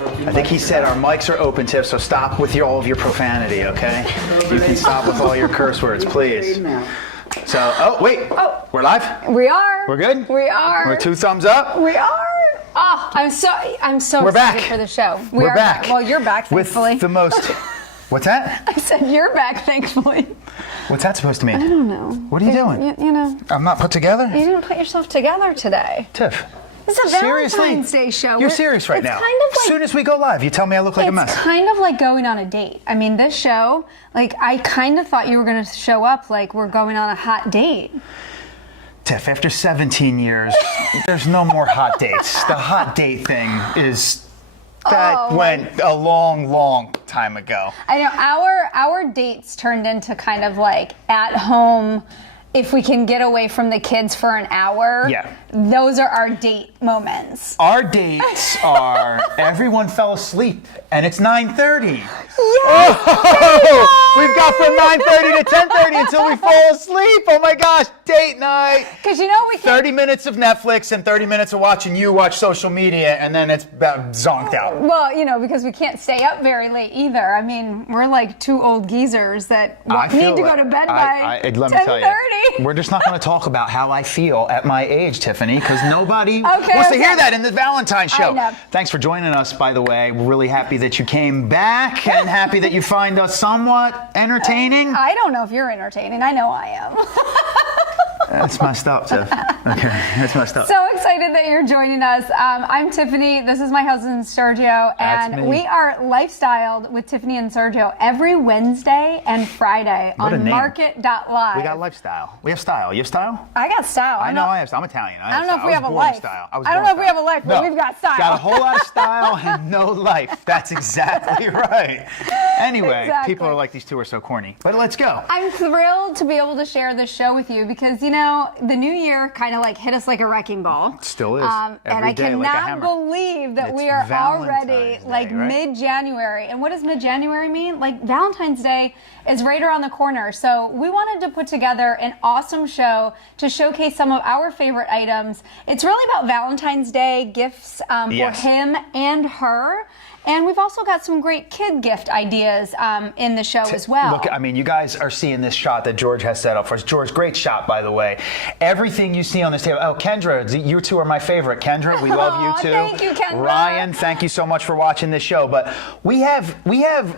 I think he said our mics are open, Tiff, so stop with all of your profanity, okay? You can stop with all your curse words, please. So, oh, wait. Oh. We're live? We are. We're good? We are. We're 2 thumbs up? We are. Oh, I'm so We're excited back. for the show. We're back. Well, you're back, thankfully. With the most... What's that? I said you're back, thankfully. What's that supposed to mean? I don't know. What are you doing? You know. I'm not put together? You didn't put yourself together today. Tiff. It's a Valentine's Day show. You're serious right now. Kind of like, as soon as we go live, you tell me I look like a mess. It's kind of like going on a date. I mean, this show, like, I kind of thought you were going to show up like we're going on a hot date. Tiff, after 17 years, there's no more hot dates. The hot date thing is... That went a long, long time ago. I know our dates turned into kind of like at home. If we can get away from the kids for an hour, yeah, those are our date moments. Our dates are everyone fell asleep and it's 9:30. Yes, oh, we've got from 9:30 to 10:30 until we fall asleep. Oh my gosh, date night. Because you know we can 30 minutes of Netflix and 30 minutes of watching you watch social media, and then it's about zonked out. Well, you know, because we can't stay up very late either. I mean, we're like two old geezers that need to go to bed by 10:30. We're just not going to talk about how I feel at my age, Tiffany, because nobody wants to hear that in the Valentine's show. Thanks for joining us, by the way. We're really happy that you came back and happy that you find us somewhat entertaining. I don't know if you're entertaining. I know I am. That's messed up, Tiff. Okay, that's messed up. So excited that you're joining us. I'm Tiffany. This is my husband, Sergio. And we are lifestyled with Tiffany and Sergio every Wednesday and Friday on market.live. We got lifestyle. We have style. You have style? I got style. I know I have. I'm Italian. I don't know if we have a life. I don't know if we have a life, but we've got style. Got a whole lot of style and no life. That's exactly right. Anyway, people are like, these two are so corny. But let's go. I'm thrilled to be able to share this show with you because, you know, the new year kind of like hit us like a wrecking ball. It still is. And I cannot believe that we are already like mid-January. And what does mid-January mean? Like Valentine's Day is right around the corner. So we wanted to put together an awesome show to showcase some of our favorite items. It's really about Valentine's Day gifts for him and her. And we've also got some great kid gift ideas in the show as well. Look, I mean, you guys are seeing this shot that George has set up for us. George, great shot, by the way. Everything you see on this table. Oh, Kendra, you two are my favorite. Kendra, we love you too. Thank you, Kendra. Ryan, thank you so much for watching this show. But we have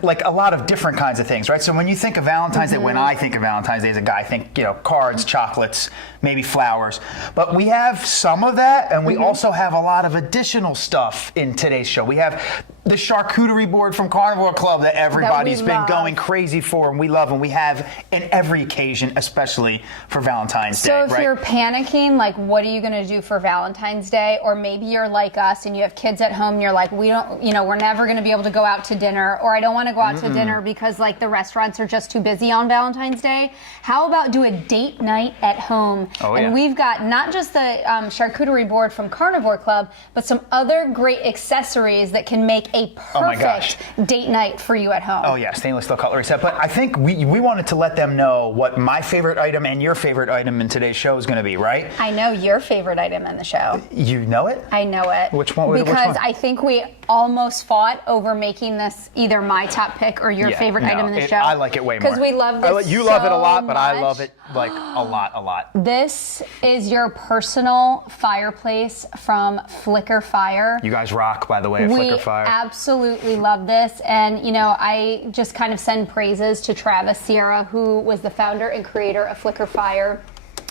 like a lot of different kinds of things, right? So when you think of Valentine's Day, when I think of Valentine's Day as a guy, I think, you know, cards, chocolates, maybe flowers. But we have some of that, and we also have a lot of additional stuff in today's show. We have the charcuterie board from Carnivore Club that everybody's been going crazy for, and we love, and we have in every occasion, especially for Valentine's Day. So if you're panicking, like, what are you going to do for Valentine's Day? Or maybe you're like us and you have kids at home and you're like, we don't, you know, we're never going to be able to go out to dinner, or I don't want to go out to dinner because like the restaurants are just too busy on Valentine's Day. How about do a date night at home? And we've got not just the charcuterie board from Carnivore Club, but some other great accessories that can make a perfect date night for you at home. Oh yeah, stainless steel cutlery set. But I think we wanted to let them know what my favorite item and your favorite item in today's show is going to be, right? I know your favorite item in the show. You know it? I know it. Which one? Because I think we almost fought over making this either my top pick or your favorite item in the show. I like it way more. Because we love this You love it a lot, but I love it like a lot. This is your personal fireplace from Flicker Fire. You guys rock, by the way, at Flicker Fire. Absolutely love this. And, you know, I just kind of send praises to Travis Sierra, who was the founder and creator of Flicker Fire,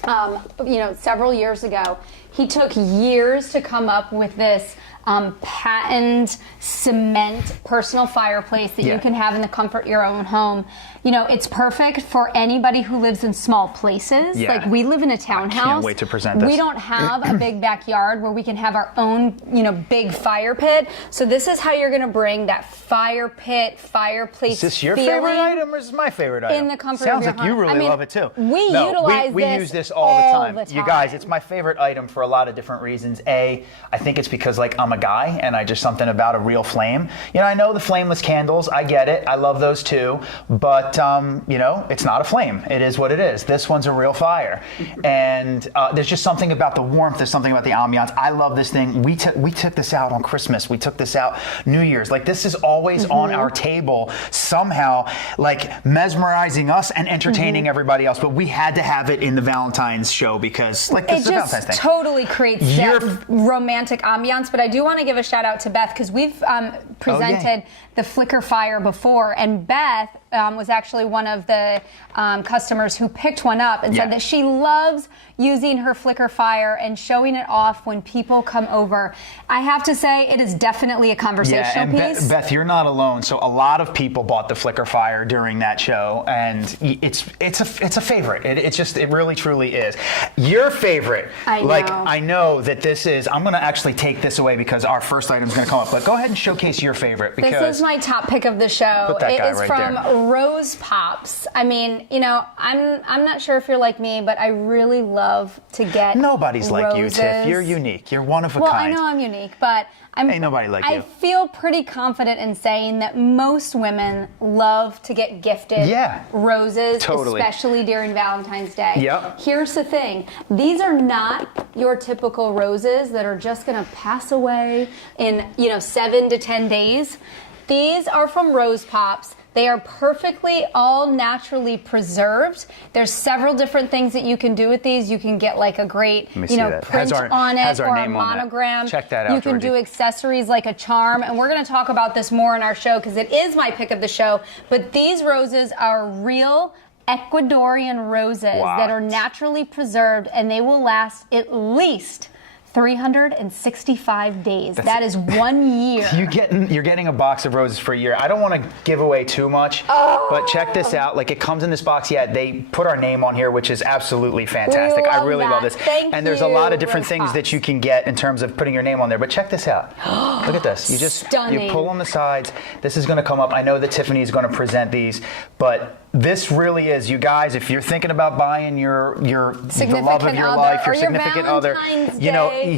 you know, several years ago. He took years to come up with this patent cement personal fireplace that you can have in the comfort of your own home. You know, it's perfect for anybody who lives in small places. Like we live in a townhouse. I can't wait to present this. We don't have a big backyard where we can have our own, you know, big fire pit. So this is how you're going to bring that fire pit, fireplace. Is this your favorite item or is this my favorite item? In the comfort of your home. Sounds like you really love it too. We utilize we use this this all the All time. the You guys, time. it's my favorite item for a lot of different reasons. A, I think it's because like I'm a guy and I just something about a real flame. You know, I know the flameless candles, I get it. I love those too. But, you know, it's not a flame. It is what it is. This one's a real fire. And there's just something about the warmth. There's something about the ambiance. I love this thing. We took this out on Christmas. We took this out New Year's. Like this is always on our table somehow, like mesmerizing us and entertaining everybody else. But we had to have it in the Valentine's show because like this It is a Valentine's just thing. totally creates that romantic ambiance. But I do want to give a shout out to Beth because we've presented the Flicker Fire before, and Beth was actually one of the customers who picked one up and said that she loves using her Flicker Fire and showing it off when people come over. I have to say, it is definitely a conversational piece. Beth, you're not alone. So a lot of people bought the Flicker Fire during that show, and it's a favorite. It really truly is. Your favorite. I know that this is. I'm going to actually take this away because our first item is going to come up. But go ahead and showcase your favorite because this is my top pick of the show. Put that It guy is right from there. Rose Pops. I mean, you know, I'm not sure if you're like me, but I really love to get Nobody's like you, Tiff. roses. You're unique. You're one of a Well, kind. I know I'm unique, but Ain't nobody like I you. feel pretty confident in saying that most women love to get gifted roses, Totally. especially during Valentine's Day. Yep. Here's the thing. These are not your typical roses that are just going to pass away in, 7 to 10 days. These are from Rose Pops. They are perfectly all naturally preserved. There's several different things that you can do with these. You can get like a great, see that. print on it has our or a name on that. monogram. Check that out, You can Georgie. do accessories like a charm, and we're going to talk about this more in our show because it is my pick of the show. But these roses are real Ecuadorian roses that are naturally preserved, and they will last at least 365 days. That is 1 year. You're getting a box of roses for a year. I don't want to give away too much, but check this out. Like it comes in this box. Yeah, they put our name on here, which is absolutely fantastic. I really love this. Thank There's a lot of you, different Rose things Pops. that you can get in terms of putting your name on there. But check this out. Look at this. Stunning. You pull on the sides. This is going to come up. I know that Tiffany is going to present these, but this really is, you guys, if you're thinking about buying your the love of your life, your significant other,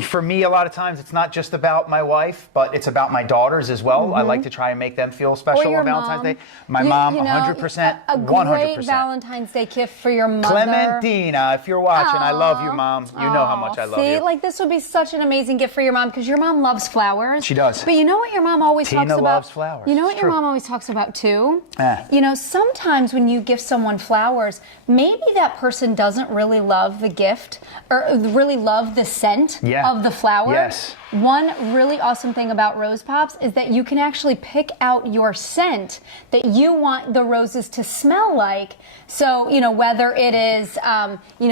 for me, a lot of times it's not just about my wife, but it's about my daughters as well. I like to try and make them feel special on Valentine's Day. My mom, 100%, a 100%. great Valentine's Day gift for your mother. Clementina, if you're watching, I love you, Mom. You know how much I love you. Like this would be such an amazing gift for your mom because your mom loves flowers. She does. But you know what your mom always Tina talks about? loves flowers. You know what It's your true. mom always talks about too? Eh. Sometimes when you give someone flowers, maybe that person doesn't really love the gift or really love the scent of the flower. Yes. One really awesome thing about Rose Pops is that you can actually pick out your scent that you want the roses to smell like. So, whether it is,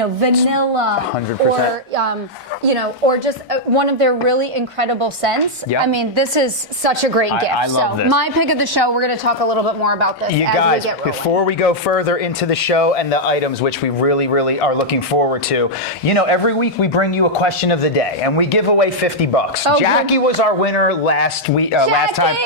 vanilla 100%. or just one of their really incredible scents. Yep. I mean, this is such a great gift. I love this. My pick of the show, we're going to talk a little bit more about this You as guys, we get rolling. before we go further into the show and the items, which we really, really are looking forward to, every week we bring you a question of the day, and we give away $50. Oh, Jackie was our winner last time. Jackie!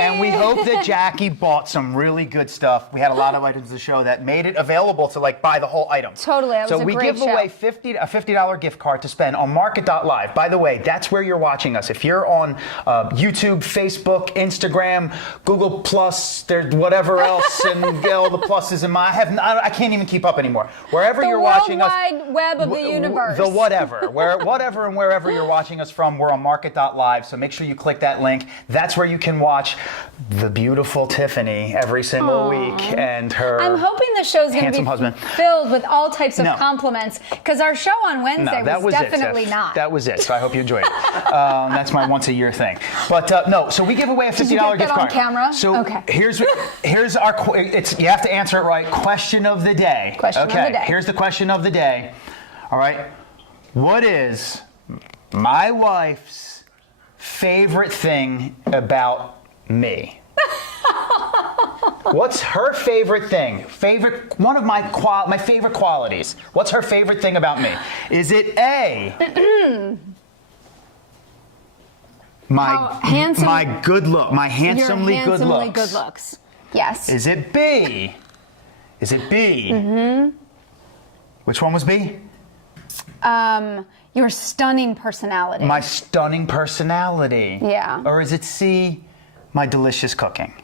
And we hope that Jackie bought some really good stuff. We had a lot of items to show that made it available to buy the whole item. Totally, that was a we great give away show. a $50 gift card to spend on Market.live. By the way, that's where you're watching us. If you're on YouTube, Facebook, Instagram, Google Plus, there's whatever else, and all the pluses in my, I can't even keep up anymore. Wherever The you're watching us, World Wide Web of the universe. the whatever, whatever and wherever you're watching us from, we're on Market.live. So make sure you click that link. That's where you can watch the beautiful Tiffany every single week and her I'm hoping the show's going to handsome be husband. filled with all types of No. compliments because our show on Wednesday was definitely it, Tiff. not. That was it. So I hope you enjoyed it. That's my once a year thing. But no, so we give away a $50 Did you get gift that on card. camera? So Okay. here's our you have to answer it right. Question of the day. Question of the day. Here's the question of the day. All right. What is my wife's favorite thing about me? What's her favorite thing? One of my favorite qualities. What's her favorite thing about me? Is it A? handsome- my good look, my handsomely Your good handsomely looks. good looks. Yes. Is it B? Mm-hmm. Which one was B? Your stunning personality. My stunning personality. Yeah. Or is it C, my delicious cooking?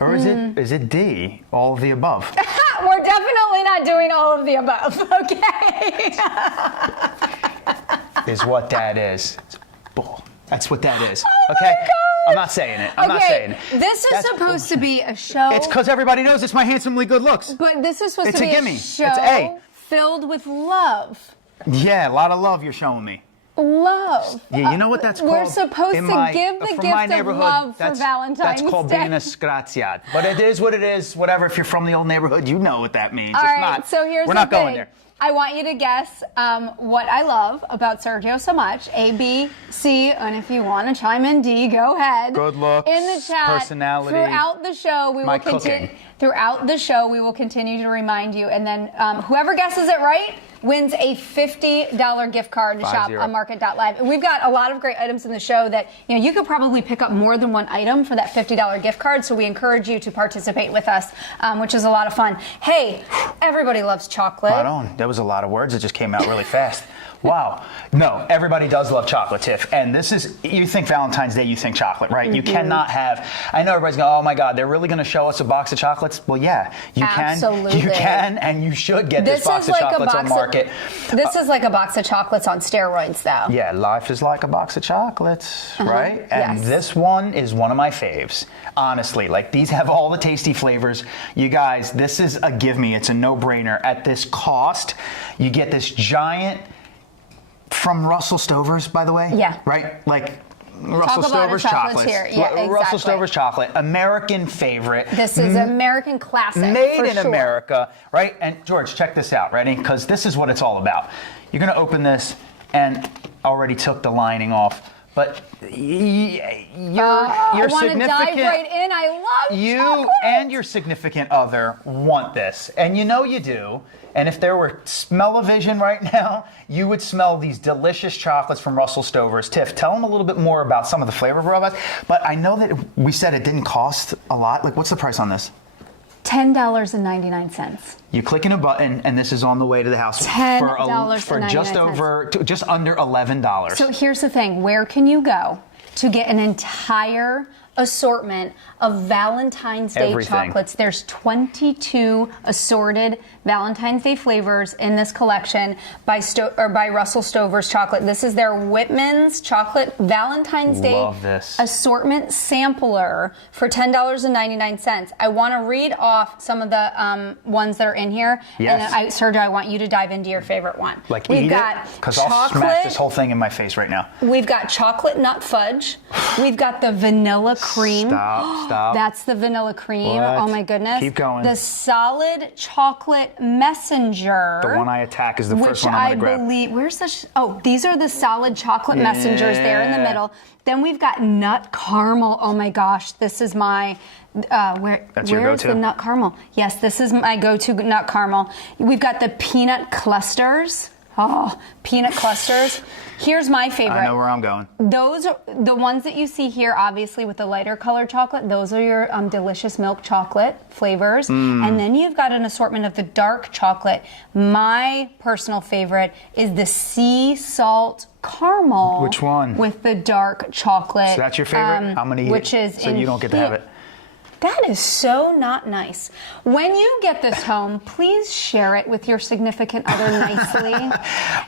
Or is it D, all of the above? We're definitely not doing all of the above, okay? Is what that is. It's bull. That's what that is. Oh Okay? my God. I'm not saying it. I'm not saying it. This is That's supposed to be a show. It's because everybody knows it's my handsomely good looks. But this is supposed It's to a be gimme. a It's show A. filled with love. Yeah, a lot of love you're showing me. Love. Yeah, you know what that's called? We're supposed In to my- give the from my gift of neighborhood, love for that's- Valentine's That's called Day. being a scraziat. But it is what it is. Whatever. If you're from the old neighborhood, you know what that means. All If right, not, so here's we're the not thing. going there. I want you to guess what I love about Sergio so much. A, B, C, and if you want to chime in D, go ahead. Good looks, in the chat. personality, Throughout the show, we my will continue. cooking. Throughout the show, we will continue to remind you, and then whoever guesses it right wins a $50 gift card to shop 50. on Market.live. And we've got a lot of great items in the show that you could probably pick up more than one item for that $50 gift card. So we encourage you to participate with us, which is a lot of fun. Hey, everybody loves chocolate. Right on. That was a lot of words that just came out really fast. Wow. No, everybody does love chocolate, Tiff. And this is, you think Valentine's Day, you think chocolate, right? You cannot have, I know everybody's going, oh my God, they're really going to show us a box of chocolates? Well, yeah, you Absolutely. can and you should get this box of chocolates on Market. This is like a box of chocolates on steroids, though. Yeah, life is like a box of chocolates, right? And Yes. this one is one of my faves. Honestly, like these have all the tasty flavors. You guys, this is a give me. It's a no-brainer. At this cost, you get this giant from Russell Stover's, by the way. Yeah. Right? Like Russell Talk about a Stover's chocolate's chocolates. here. Yeah, Russell exactly. Stover's chocolate, American favorite. This is American classic. Made for in sure. America, right? And George, check this out, ready? Because this is what it's all about. You're gonna open this, and already took the lining off, but your I want to significant dive right in. I love you chocolate. and your significant other want this, and you know you do. And if there were smell-o-vision right now, you would smell these delicious chocolates from Russell Stover's. Tiff, tell them a little bit more about some of the flavor profiles. But I know that we said it didn't cost a lot. Like, what's the price on this? $10.99. You click in a button, and this is on the way to the house for just under $11. So here's the thing. Where can you go to get an entire assortment of Valentine's Day Everything. chocolates? There's 22 assorted Valentine's Day flavors in this collection by Russell Stover's chocolate. This is their Whitman's chocolate Valentine's Day Love this. assortment sampler for $10.99. I want to read off some of the ones that are in here. Yes. And Sergio, I want you to dive into your favorite one. Like, We've eat got it, because I'll smash this whole thing in my face right now. We've got chocolate nut fudge. We've got the vanilla cream. Stop. That's the vanilla cream. What? Oh my goodness. Keep going. The solid chocolate messenger. The one I attack is the first which one I'm I gonna grab. believe. Where's the? These are the solid chocolate messengers there in the Yeah. middle. Then we've got nut caramel. Oh my gosh, this is my. That's your where's go-to? the nut caramel? Yes, this is my go-to nut caramel. We've got the peanut clusters. Oh, peanut clusters. Here's my favorite. I know where I'm going. Those are the ones that you see here, obviously with the lighter colored chocolate. Those are your delicious milk chocolate flavors. And then you've got an assortment of the dark chocolate. My personal favorite is the sea salt caramel. Which one? With the dark chocolate. So that's your favorite? I'm gonna eat which it, is so you don't get to have it. That is so not nice. When you get this home, please share it with your significant other nicely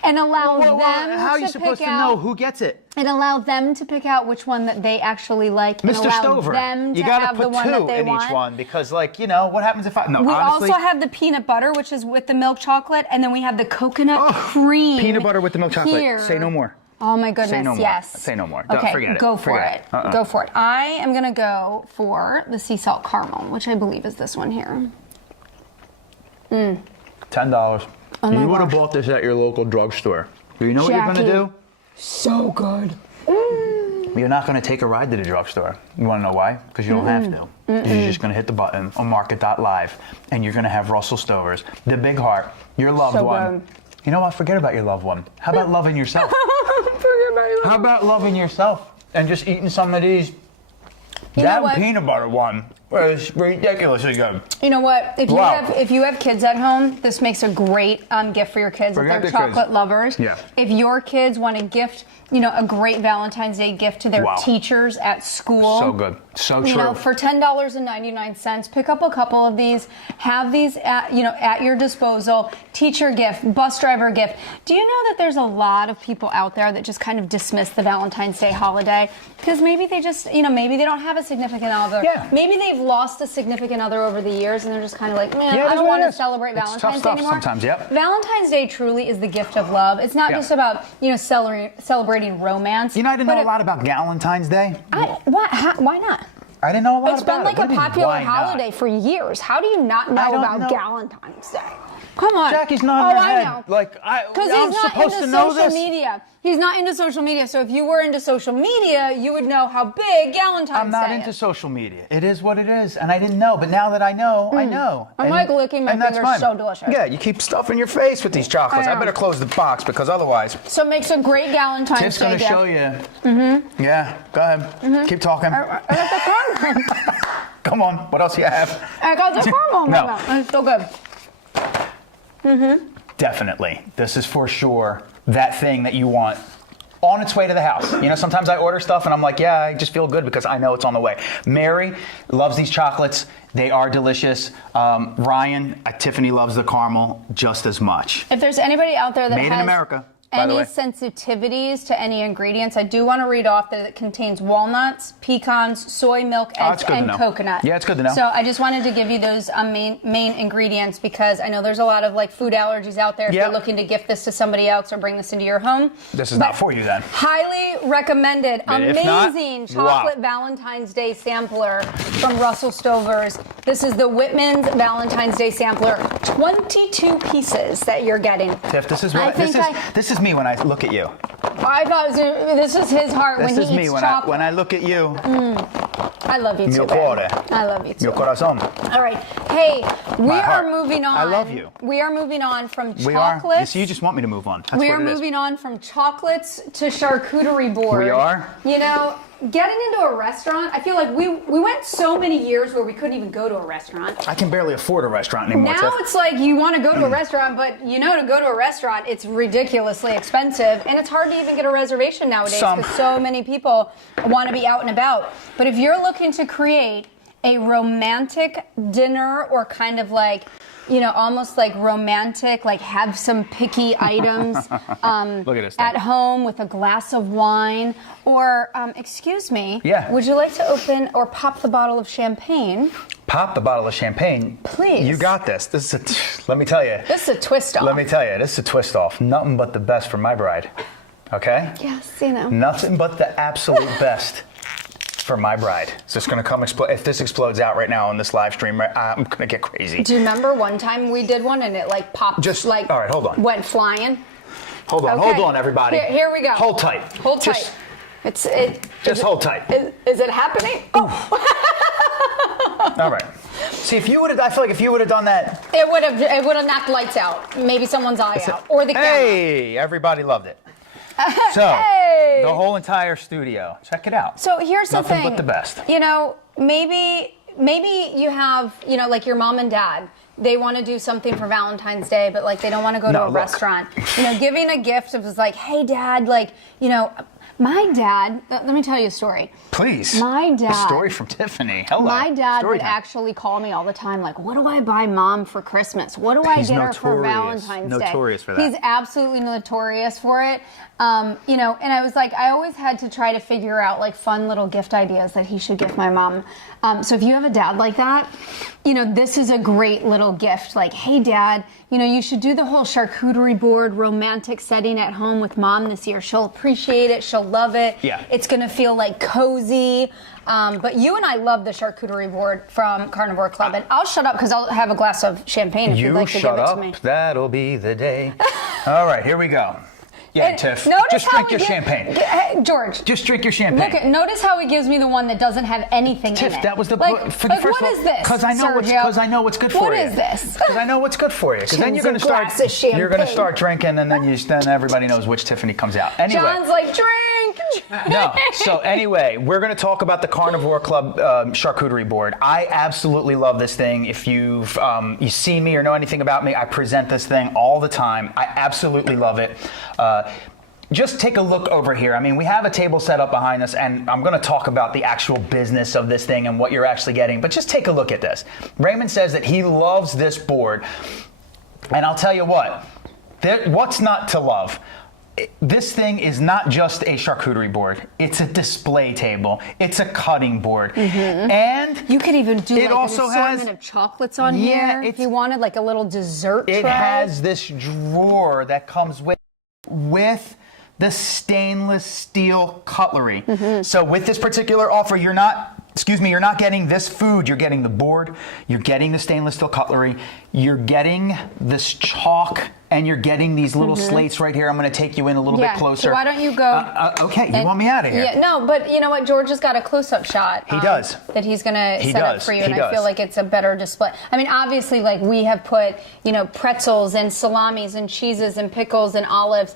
and allow them How are you to supposed pick to out. know who gets it? And allow them to pick out which one that they actually like. Mr. And allow Stover, them to you gotta have the put one that two they in want. each one because, like, what happens if I? No, We honestly, also have the peanut butter, which is with the milk chocolate, and then we have the coconut cream. peanut butter with the milk chocolate. Here. Say no more. Oh my goodness, Say no more. yes. Say no more. Don't Okay, forget it. go for Forget it. it. Uh-uh. Go for it. I am going to go for the sea salt caramel, which I believe is this one here. $10. Oh my You would have gosh. bought this at your local drugstore. Do you know what you're Jackie. going to do? So good. You're not going to take a ride to the drugstore. You want to know why? Because you don't have to. You're just going to hit the button on Market.live, and you're going to have Russell Stover's, the big heart, your loved So one. good. You know what? Forget about your loved one. How about loving yourself? How How about loving yourself and just eating some of these? know That what? peanut butter one. It's ridiculously good. You know what? Wow. If you have kids at home, this makes a great gift for your kids. Forget if they're the kids. chocolate lovers. Yeah. If your kids want to gift, a great Valentine's Day gift to their Wow. teachers at school. So good. So true. For $10.99, pick up a couple of these. Have these at your disposal. Teacher gift, bus driver gift. Do you know that there's a lot of people out there that just kind of dismiss the Valentine's Day holiday because maybe they just, maybe they don't have a significant other. Yeah. Maybe they've lost a significant other over the years and they're just kind of like, man, Yeah, it I is don't what want it to is. celebrate It's Valentine's tough Day stuff anymore. sometimes, yep. Valentine's Day truly is the gift of love. It's not Yeah. just about, celebrating romance. I didn't but know a lot about Galentine's Day. Why not? I didn't know a lot It's about been like it. a What do you mean, popular why not? holiday for years. How do you not I know don't about know. Valentine's Day? Come on. Jackie's nodding her I head. know. Like, Because I'm he's not supposed into to know social this. media. He's not into social media. So if you were into social media, you would know how big Valentine's I'm not Day into is. social media. It is what it is, and I didn't know. But now that I know, I know. I'm And- like licking my and that's fingers. fine. So delicious. Yeah, you keep stuffing your face with these chocolates. I I know. better close the box because otherwise, So it makes a great Valentine's Tiff's Day gonna gift. show you. Yeah, go ahead. Keep talking. I got the caramel. Come on. What else you have? I got the caramel. No. It's so good. Definitely. This is for sure that thing that you want on its way to the house. Sometimes I order stuff and I'm like, yeah, I just feel good because I know it's on the way. Mary loves these chocolates. They are delicious. Ryan, Tiffany loves the caramel just as much. If there's anybody out there that Made in has America, by the any way. sensitivities to any ingredients, I do want to read off that it contains walnuts, pecans, soy milk, Oh, eggs, that's good to and know. coconut. Yeah, it's good to know. So I just wanted to give you those main ingredients because I know there's a lot of food allergies out there. If Yep. you're looking to gift this to somebody else or bring this into your home, This is But not for you then. highly recommended. But if not, Amazing wow. chocolate Valentine's Day sampler from Russell Stover's. This is the Whitman's Valentine's Day sampler. 22 pieces that you're getting. Tiff, this is I what think this is me when I look at you. I thought this is his heart This when is he me eats when chocolate. I look at you. I love you too, Mio babe. cuore. I love you too. Mio corazon. All right. Hey, we My are heart. moving on. I love you. We are moving on from We are. chocolates. You just want me to move on. That's We what are it is. moving on from chocolates to charcuterie board. We are. Getting into a restaurant, I feel like we went so many years where we couldn't even go to a restaurant. I can barely afford a restaurant anymore, Now Tiff. it's like you want to go to a restaurant, but to go to a restaurant, it's ridiculously expensive, and it's hard to even get a reservation nowadays because so many people want to be out and about. But if you're looking to create a romantic dinner or kind of almost like romantic, have some picky items Look at this thing. at home with a glass of wine, or excuse me, Yeah. would you like to open or pop the bottle of champagne? Pop the bottle of champagne. Please. You got this. Let me tell you. This is a twist off. Let me tell you, this is a twist off. Nothing but the best for my bride. Okay? Yes, Nothing but the absolute best for my bride. So it's going to come explode. If this explodes out right now on this live stream, I'm going to get crazy. Do you remember one time we did one and it popped? Just- all right, hold on. Went flying. Hold on, Okay. hold on, everybody. Here we go. Hold tight. Hold tight. Just, Just hold tight. Is it happening? Oh, All right. See, if you would have, I feel like if you would have done that. it would have knocked lights out. Maybe someone's eye out or the camera. Hey, everybody loved it. So, Hey. the whole entire studio, check it out. So here's the Nothing thing. but the best. Maybe you have, your mom and dad. They want to do something for Valentine's Day, but they don't want to go to a look. restaurant. Giving a gift of hey, dad, my dad. Let me tell you a story. Please. My dad. A story from Tiffany. Hello. My dad Story would time. actually call me all the time, what do I buy mom for Christmas? What do I He's get her for notorious. Valentine's Day? Notorious for that. He's absolutely notorious for it. And I was I always had to try to figure out fun little gift ideas that he should gift my mom. So if you have a dad like that, this is a great little gift. Hey, dad, you should do the whole charcuterie board romantic setting at home with mom this year. She'll appreciate it. She'll love it. Yeah. It's going to feel cozy. But you and I love the charcuterie board from Carnivore Club. And I'll shut up because I'll have a glass of champagne if you'd You like to give shut it up. to me. That'll be the day. All right, here we go. Yeah, Tiff. Notice Just how drink he your champagne. Hey, George. Just drink your champagne. Notice how he gives me the one that doesn't have anything Tiff, in it. that was the like, for the like first what is this? Because I know what's good for What you. is this? Because I know what's good for you. Because then you're going to start. You're going to start drinking, and then everybody knows which Tiffany comes out. Anyway. John's like, drink. No. So anyway, we're going to talk about the Carnivore Club charcuterie board. I absolutely love this thing. If you've you seen me or know anything about me, I present this thing all the time. I absolutely love it. Just take a look over here. I mean, we have a table set up behind us, and I'm going to talk about the actual business of this thing and what you're actually getting. But just take a look at this. Raymond says that he loves this board. And I'll tell you what, what's not to love? This thing is not just a charcuterie board. It's a display table. It's a cutting board. And you could even do it like also an assortment of chocolates on here. If you wanted like a little dessert tray. It has this drawer that comes with the stainless steel cutlery. So with this particular offer, you're not getting this food, you're getting the board, you're getting the stainless steel cutlery, you're getting this chalk, and you're getting these little slates right here. I'm going to take you in a little bit closer. So why don't you go? Okay, you want me out of here? Yeah, no, but you know what? George has got a close-up shot. He does. That he's going to set up for you, and I feel like it's a better display. I mean, obviously, like we have put, pretzels and salamis and cheeses and pickles and olives.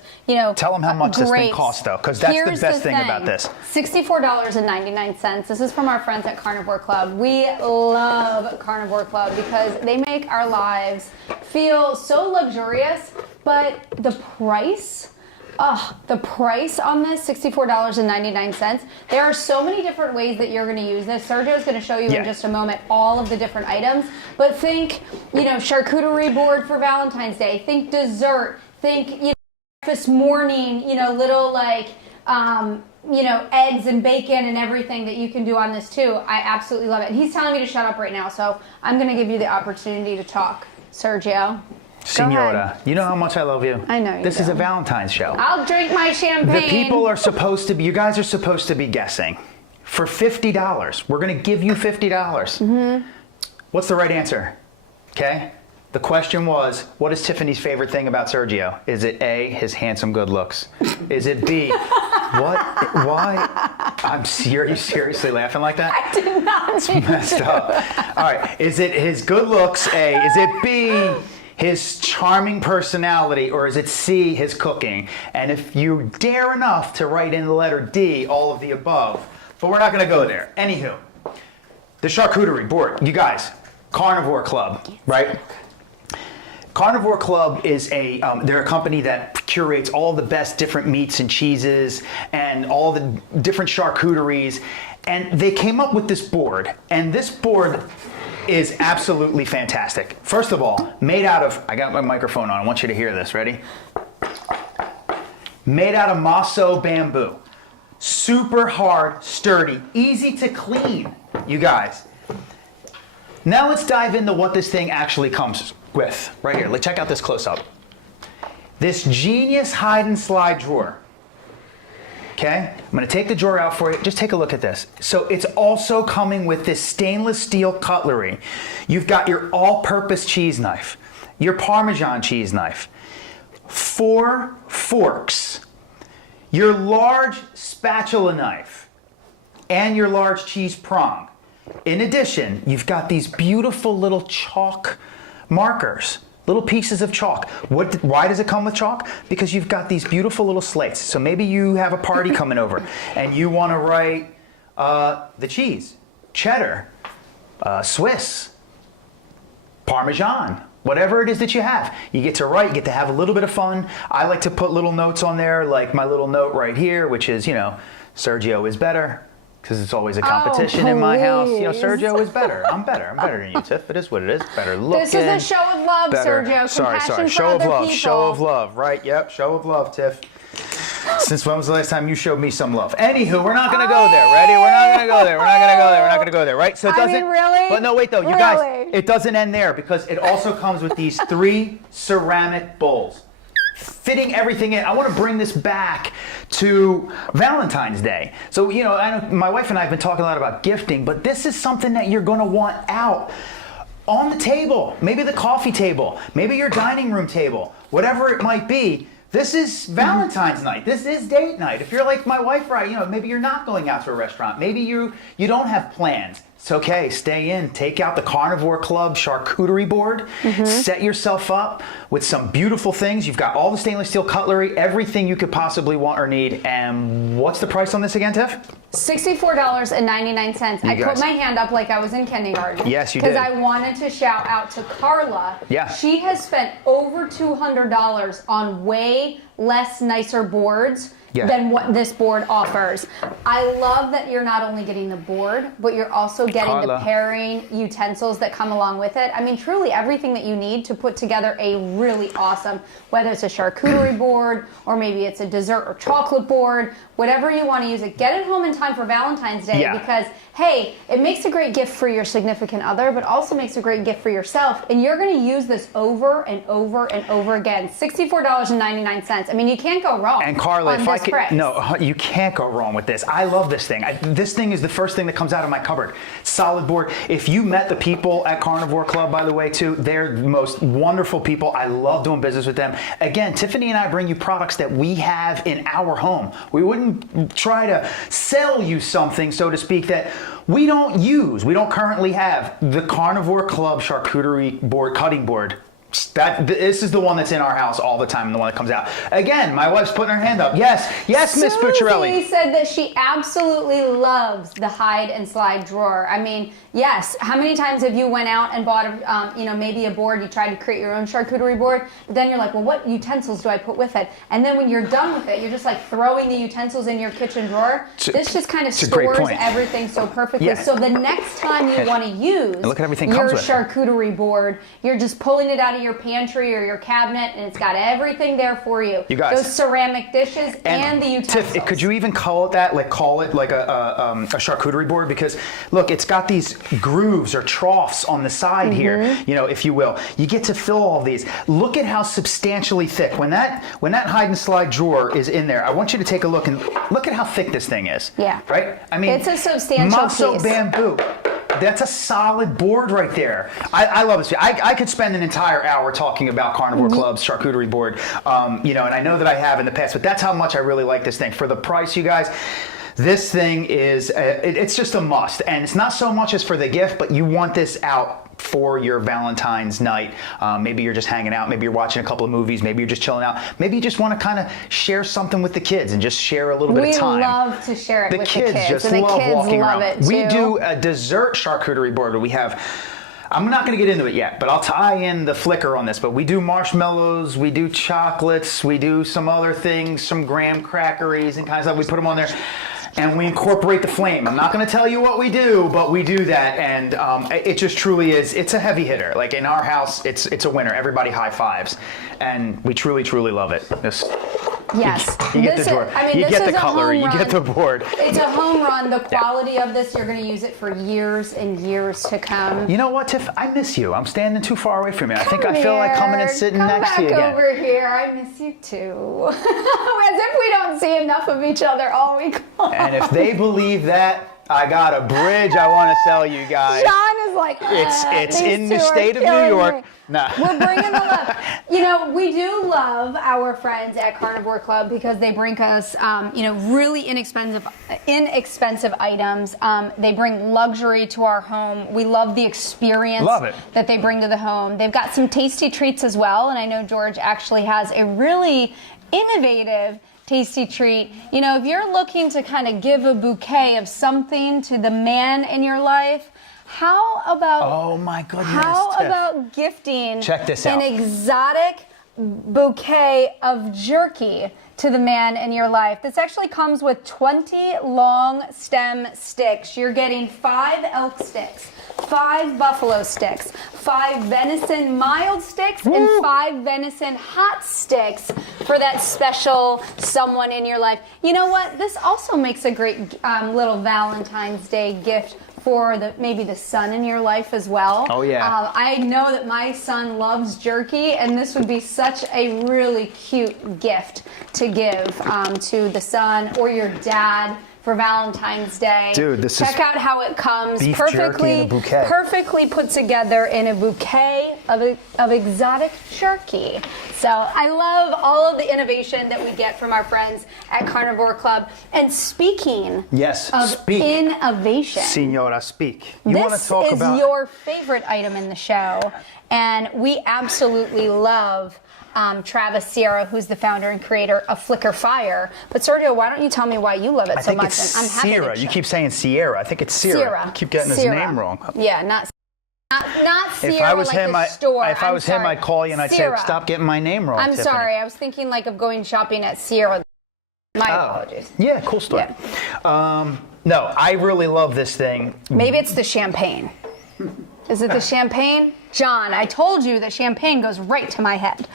Tell them how much this thing costs, though, because that's the best thing about this. $64.99. This is from our friends at Carnivore Club. We love Carnivore Club because they make our lives feel so luxurious. But the price on this, $64.99. There are so many different ways that you're going to use this. Sergio's going to show you in just a moment all of the different items. But think, charcuterie board for Valentine's Day. Think dessert. Think, breakfast morning, little like, eggs and bacon and everything that you can do on this too. I absolutely love it. And he's telling me to shut up right now, so I'm going to give you the opportunity to talk. Sergio. Senora, you know how much I love you. I know you This do. is a Valentine's show. I'll drink my champagne. The people are supposed to be, you guys are supposed to be guessing. For $50, we're going to give you $50. What's the right answer? Okay? The question was, what is Tiffany's favorite thing about Sergio? Is it A, his handsome good looks? Is it B, why? Are you seriously laughing like that? I did not It's messed up. All right, is it his good looks, A? Is it B, his charming personality, or is it C, his cooking? And if you dare enough to write in the letter D, all of the above, but we're not going to go there. Anywho, the charcuterie board, you guys, Carnivore Club, right? Carnivore Club is they're a company that curates all the best different meats and cheeses and all the different charcuteries. And they came up with this board, and this board is absolutely fantastic. First of all, made out of, I got my microphone on, I want you to hear this, ready? Made out of Maso bamboo. Super hard, sturdy, easy to clean, you guys. Now let's dive into what this thing actually comes with. Right here, let's check out this close-up. This genius hide and slide drawer. Okay, I'm going to take the drawer out for you. Just take a look at this. So it's also coming with this stainless steel cutlery. You've got your all-purpose cheese knife, your Parmesan cheese knife, 4 forks, your large spatula knife, and your large cheese prong. In addition, you've got these beautiful little chalk markers. Little pieces of chalk. Why does it come with chalk? Because you've got these beautiful little slates. So maybe you have a party coming over and you want to write the cheese, cheddar, Swiss, Parmesan, whatever it is that you have. You get to write, you get to have a little bit of fun. I like to put little notes on there, like my little note right here, which is, Sergio is better. Because it's always a competition in my house. Sergio is better. I'm better than you, Tiff. It is what it is. Better looking. This is a show of love, better. Sergio. Sorry. For Show of other love. people. Show of love. Right? Yep. Show of love, Tiff. Since when was the last time you showed me some love? Anywho, we're not going to go there. Ready? We're not going to go there. We're not going to go there. Right? So it doesn't. Really? But no, wait though. You guys, it doesn't end there because it also comes with these 3 ceramic bowls. Fitting everything in. I want to bring this back to Valentine's Day. So, I know my wife and I have been talking a lot about gifting, but this is something that you're going to want out on the table. Maybe the coffee table, maybe your dining room table, whatever it might be. This is Valentine's night. This is date night. If you're like my wife, right, maybe you're not going out to a restaurant. Maybe you don't have plans. It's okay. Stay in. Take out the Carnivore Club charcuterie board. Set yourself up with some beautiful things. You've got all the stainless steel cutlery, everything you could possibly want or need. And what's the price on this again, Tiff? $64.99. I put my hand up like I was in kindergarten. Yes, you did. Because I wanted to shout out to Carla. Yeah. She has spent over $200 on way less nicer boards than what this board offers. I love that you're not only getting the board, but you're also getting the pairing utensils that come along with it. I mean, truly everything that you need to put together a really awesome, whether it's a charcuterie board or maybe it's a dessert or chocolate board, whatever you want to use it. Get it home in time for Valentine's Day because, hey, it makes a great gift for your significant other, but also makes a great gift for yourself. And you're going to use this over and over and over again. $64.99. I mean, you can't go wrong. And Carla, if I could, no, you can't go wrong with this. I love this thing. This thing is the first thing that comes out of my cupboard. Solid board. If you met the people at Carnivore Club, by the way, too, they're the most wonderful people. I love doing business with them. Again, Tiffany and I bring you products that we have in our home. We wouldn't try to sell you something, so to speak, that we don't use. We don't currently have. The Carnivore Club charcuterie board, cutting board. This is the one that's in our house all the time and the one that comes out. Again, my wife's putting her hand up. Yes, Miss Bucciarelli. Susie said that she absolutely loves the hide and slide drawer. I mean, yes. How many times have you went out and bought, maybe a board, you tried to create your own charcuterie board, but then you're like, well, what utensils do I put with it? And then when you're done with it, you're just like throwing the utensils in your kitchen drawer. This just kind of stores everything so perfectly. Yeah. So the next time you want to use look at everything your charcuterie board, you're just pulling it out of your pantry or your cabinet, and it's got everything there for you. You guys, those ceramic dishes and the utensils. Tiff, could you even call it that? Like call it like a charcuterie board? Because look, it's got these grooves or troughs on the side here, if you will. You get to fill all these. Look at how substantially thick. When that hide and slide drawer is in there, I want you to take a look and look at how thick this thing is. Yeah. Right? I mean, it's a substantial Maso piece. Bamboo. That's a solid board right there. I love this. I could spend an entire hour talking about Carnivore Club's charcuterie board, and I know that I have in the past, but that's how much I really like this thing. For the price, you guys, this thing is, it's just a must. And it's not so much as for the gift, but you want this out for your Valentine's night. Maybe you're just hanging out. Maybe you're watching a couple of movies. Maybe you're just chilling out. Maybe you just want to kind of share something with the kids and just share a little bit of time. We love to share it with the kids. Just and love the kids walking love around. it too. We do a dessert charcuterie board where we have, I'm not going to get into it yet, but I'll tie in the flicker on this. But we do marshmallows, we do chocolates, we do some other things, some graham crackeries and kind of stuff. We put them on there. And we incorporate the flame. I'm not going to tell you what we do, but we do that, and it just truly is. It's a heavy hitter. Like in our house, it's a winner. Everybody high fives, and we truly, truly love it. Yes. You get the drawer. You get the cutlery. You get the board. It's a home run. The quality of this, you're going to use it for years and years to come. You know what, Tiff? I miss you. I'm standing too far away from you. I think I feel like coming and sitting next to you again. Come back over here. I miss you too. As if we don't see enough of each other all week long. And if they believe that, I got a bridge I want to sell you guys. John is like, it's in the state of New York. Nah. We're bringing the love. We do love our friends at Carnivore Club because they bring us, really inexpensive items. They bring luxury to our home. We love the experience that they bring to the home. They've got some tasty treats as well, and I know George actually has a really innovative tasty treat. If you're looking to kind of give a bouquet of something to the man in your life, how about about gifting an exotic bouquet of jerky to the man in your life? This actually comes with 20 long stem sticks. You're getting 5 elk sticks, 5 buffalo sticks, 5 venison mild sticks, and 5 venison hot sticks for that special someone in your life. You know what? This also makes a great little Valentine's Day gift for maybe the son in your life as well. Oh, yeah. I know that my son loves jerky, and this would be such a really cute gift to give to the son or your dad for Valentine's Day. Dude, this Check is out how it comes. beef jerky in a bouquet. Perfectly put together in a bouquet of exotic jerky. So I love all of the innovation that we get from our friends at Carnivore Club. And speaking Yes, of speak. innovation, Senora, speak. You want to this talk is about your favorite item in the show, and we absolutely love Travis Sierra, who's the founder and creator of Flicker Fire. But Sergio, why don't you tell me why you love it I so think much? it's And I'm happy Sierra. to You keep saying Sierra. I think it's Sierra. Sierra. I keep getting Sierra. his name wrong. Yeah, not Sierra. If I was like him, the store. if I was him, I'd call you and I'd Sierra. say, stop getting my name wrong. I'm Tiffany. sorry. I was thinking like of going shopping at Sierra. My apologies. Yeah, cool story. Yeah. No, I really love this thing. Maybe it's the champagne. Is it the champagne? John, I told you that champagne goes right to my head.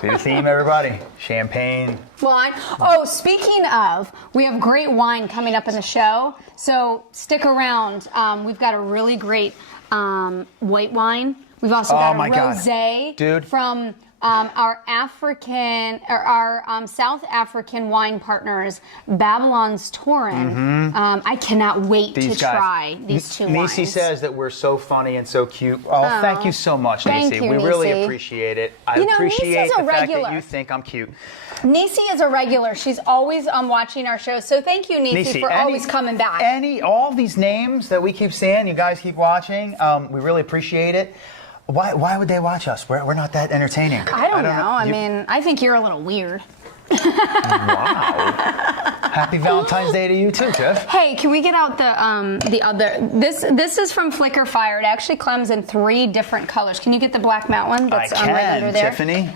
See the theme, everybody? Champagne. Wine. Oh, speaking of, we have great wine coming up in the show, so stick around. We've got a really great white wine. We've also got my a God. rosé Dude. from our South African wine partners, Babylon's Torin. I cannot wait to try these two wines. Nisi says that we're so funny and so cute. Oh, thank you so much, Thank Nisi. you, We really Nisi. appreciate it. I You know, appreciate Nisi's a the fact regular. that you think I'm cute. Nisi is a regular. She's always watching our show. So thank you, Nisi, for always coming back. All these names that we keep saying, you guys keep watching. We really appreciate it. Why would they watch us? We're not that entertaining. I don't know. I mean, I think you're a little weird. Wow. Happy Valentine's Day to you too, Tiff. Hey, can we get out the other? This is from Flicker Fire. It actually comes in 3 different colors. Can you get the black matte one? That's I can, right under there. Tiffany.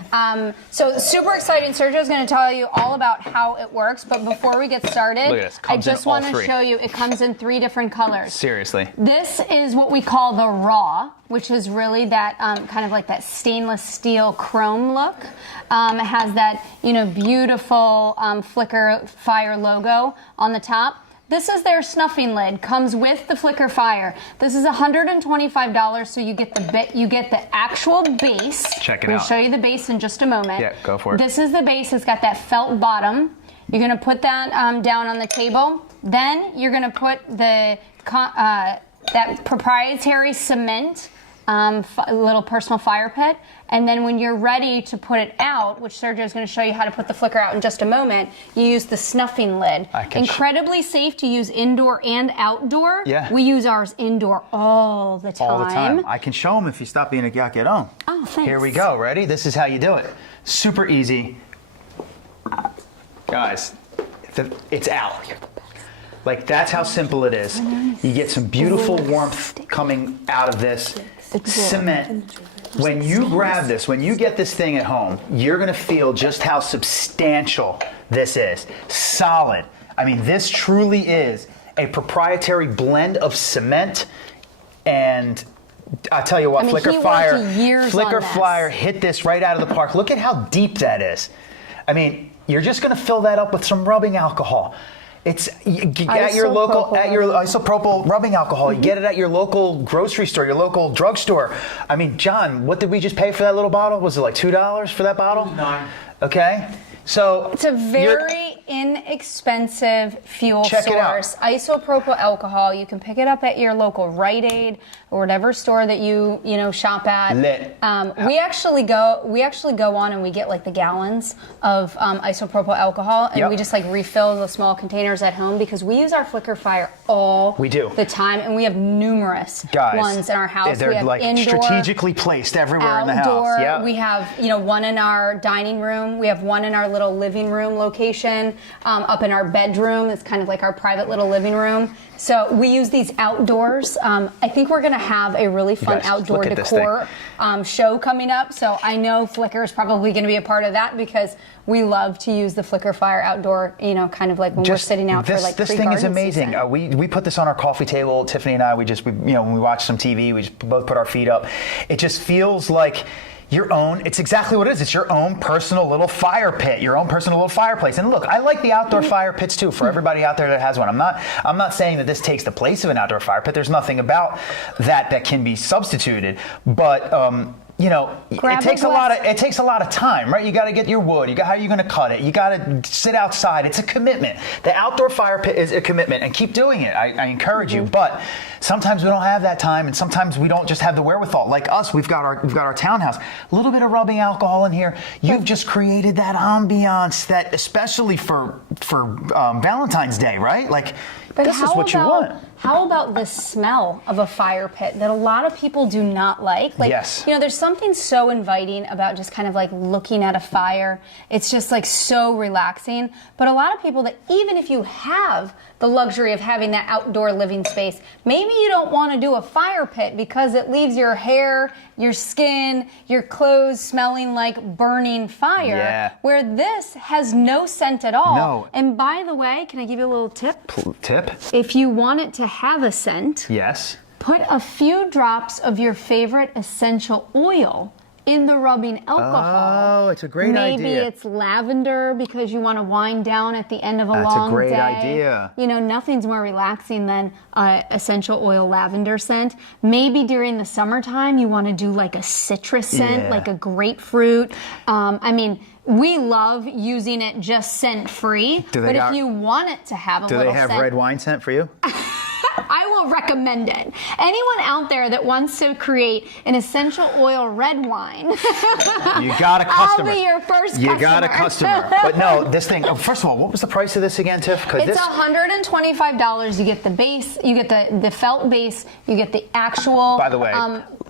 So super exciting. Sergio's going to tell you all about how it works. But before we get started, Look at this. I Comes in just all want to 3. show you. It comes in 3 different colors. Seriously. This is what we call the raw, which is really that kind of like that stainless steel chrome look. It has that beautiful Flicker Fire logo on the top. This is their snuffing lid. Comes with the Flicker Fire. This is $125, so you get the actual base. Check it We'll out. show you the base in just a moment. Yeah, go for it. This is the base. It's got that felt bottom. You're gonna put that down on the table. Then you're gonna put the that proprietary cement. Little personal fire pit, and then when you're ready to put it out, which Sergio is going to show you how to put the flicker out in just a moment, you use the snuffing lid. Incredibly safe to use indoor and outdoor. Yeah. We use ours indoor all the time. All the time. I can show them if you stop being a gaqueron. Oh, thanks. Here we go. Ready? This is how you do it. Super easy. Guys, it's out. Like, that's how simple it is. You get some beautiful warmth coming out of this cement. When you grab this, when you get this thing at home, you're going to feel just how substantial this is. Solid. I mean, this truly is a proprietary blend of cement and I'll tell you what, he Flicker worked Fire years Flicker on this. Fire hit this right out of the park. Look at how deep that is. I mean, you're just going to fill that up with some rubbing alcohol. It's at your isopropyl rubbing alcohol. You get it at your local grocery store, your local drugstore. I mean, John, what did we just pay for that little bottle? Was it like $2 for that bottle? $9. Okay. So It's a very inexpensive fuel Check it out. source. Isopropyl alcohol. You can pick it up at your local Rite Aid or whatever store that you shop at. Lit. We actually go on and we get like the gallons of isopropyl alcohol, and Yep. we just like refill the small containers at home because we use our Flicker Fire all the time, and we have numerous ones in our house. They're we have like indoor, strategically placed everywhere in the outdoor. house. Yep. We have one in our dining room. We have one in our little living room location. Up in our bedroom, it's kind of like our private little living room. So we use these outdoors. I think we're going to have a really fun guys, outdoor look at this decor show coming up. So I know Flicker is probably going to be a part of that because we love to use the Flicker Fire outdoor. Kind of like when we're sitting out for like this thing is pre-garden amazing. season. We put this on our coffee table. Tiffany and I, when we watch some TV, we just both put our feet up. It just feels like your own. It's exactly what it is. It's your own personal little fire pit, your own personal little fireplace. And look, I like the outdoor fire pits too. For everybody out there that has one, I'm not saying that this takes the place of an outdoor fire pit. There's nothing about that can be substituted. But you know, Grab it takes a it takes a lot of time, right? You got to get your wood. How are you going to cut it? You got to sit outside. It's a commitment. The outdoor fire pit is a commitment, and keep doing it. I encourage you. But sometimes we don't have that time, and sometimes we don't just have the wherewithal. Like us, we've got our townhouse. A little bit of rubbing alcohol in here. You've just created that ambiance that, especially for Valentine's Day, right? Like, this is what you want. How about the smell of a fire pit that a lot of people do not like? Like, yes. You know, there's something so inviting about just kind of like looking at a fire. It's just like so relaxing. But a lot of people that even if you have the luxury of having that outdoor living space, maybe you don't want to do a fire pit because it leaves your hair, your skin, your clothes smelling like burning fire. Yeah. Where this has no scent at all. No. And by the way, can I give you a little tip? Tip? If you want it to have a scent, Yes. put a few drops of your favorite essential oil in the rubbing alcohol. Oh, it's a great idea. Maybe it's lavender because you want to wind down at the end of a That's a long great day. idea. You know, nothing's more relaxing than essential oil lavender scent. Maybe during the summertime, you want to do like a citrus scent, Yeah. like a grapefruit. I mean, we love using it just scent free. But if you want it to have a Do little they have scent, red wine scent for you? I will recommend it. Anyone out there that wants to create an essential oil red wine, You got a customer. I'll be your first customer. You got a customer. But no, this thing, first of all, what was the price of this again, Tiff? It's $125. You get the base, you get the felt base, you get the actual By the way,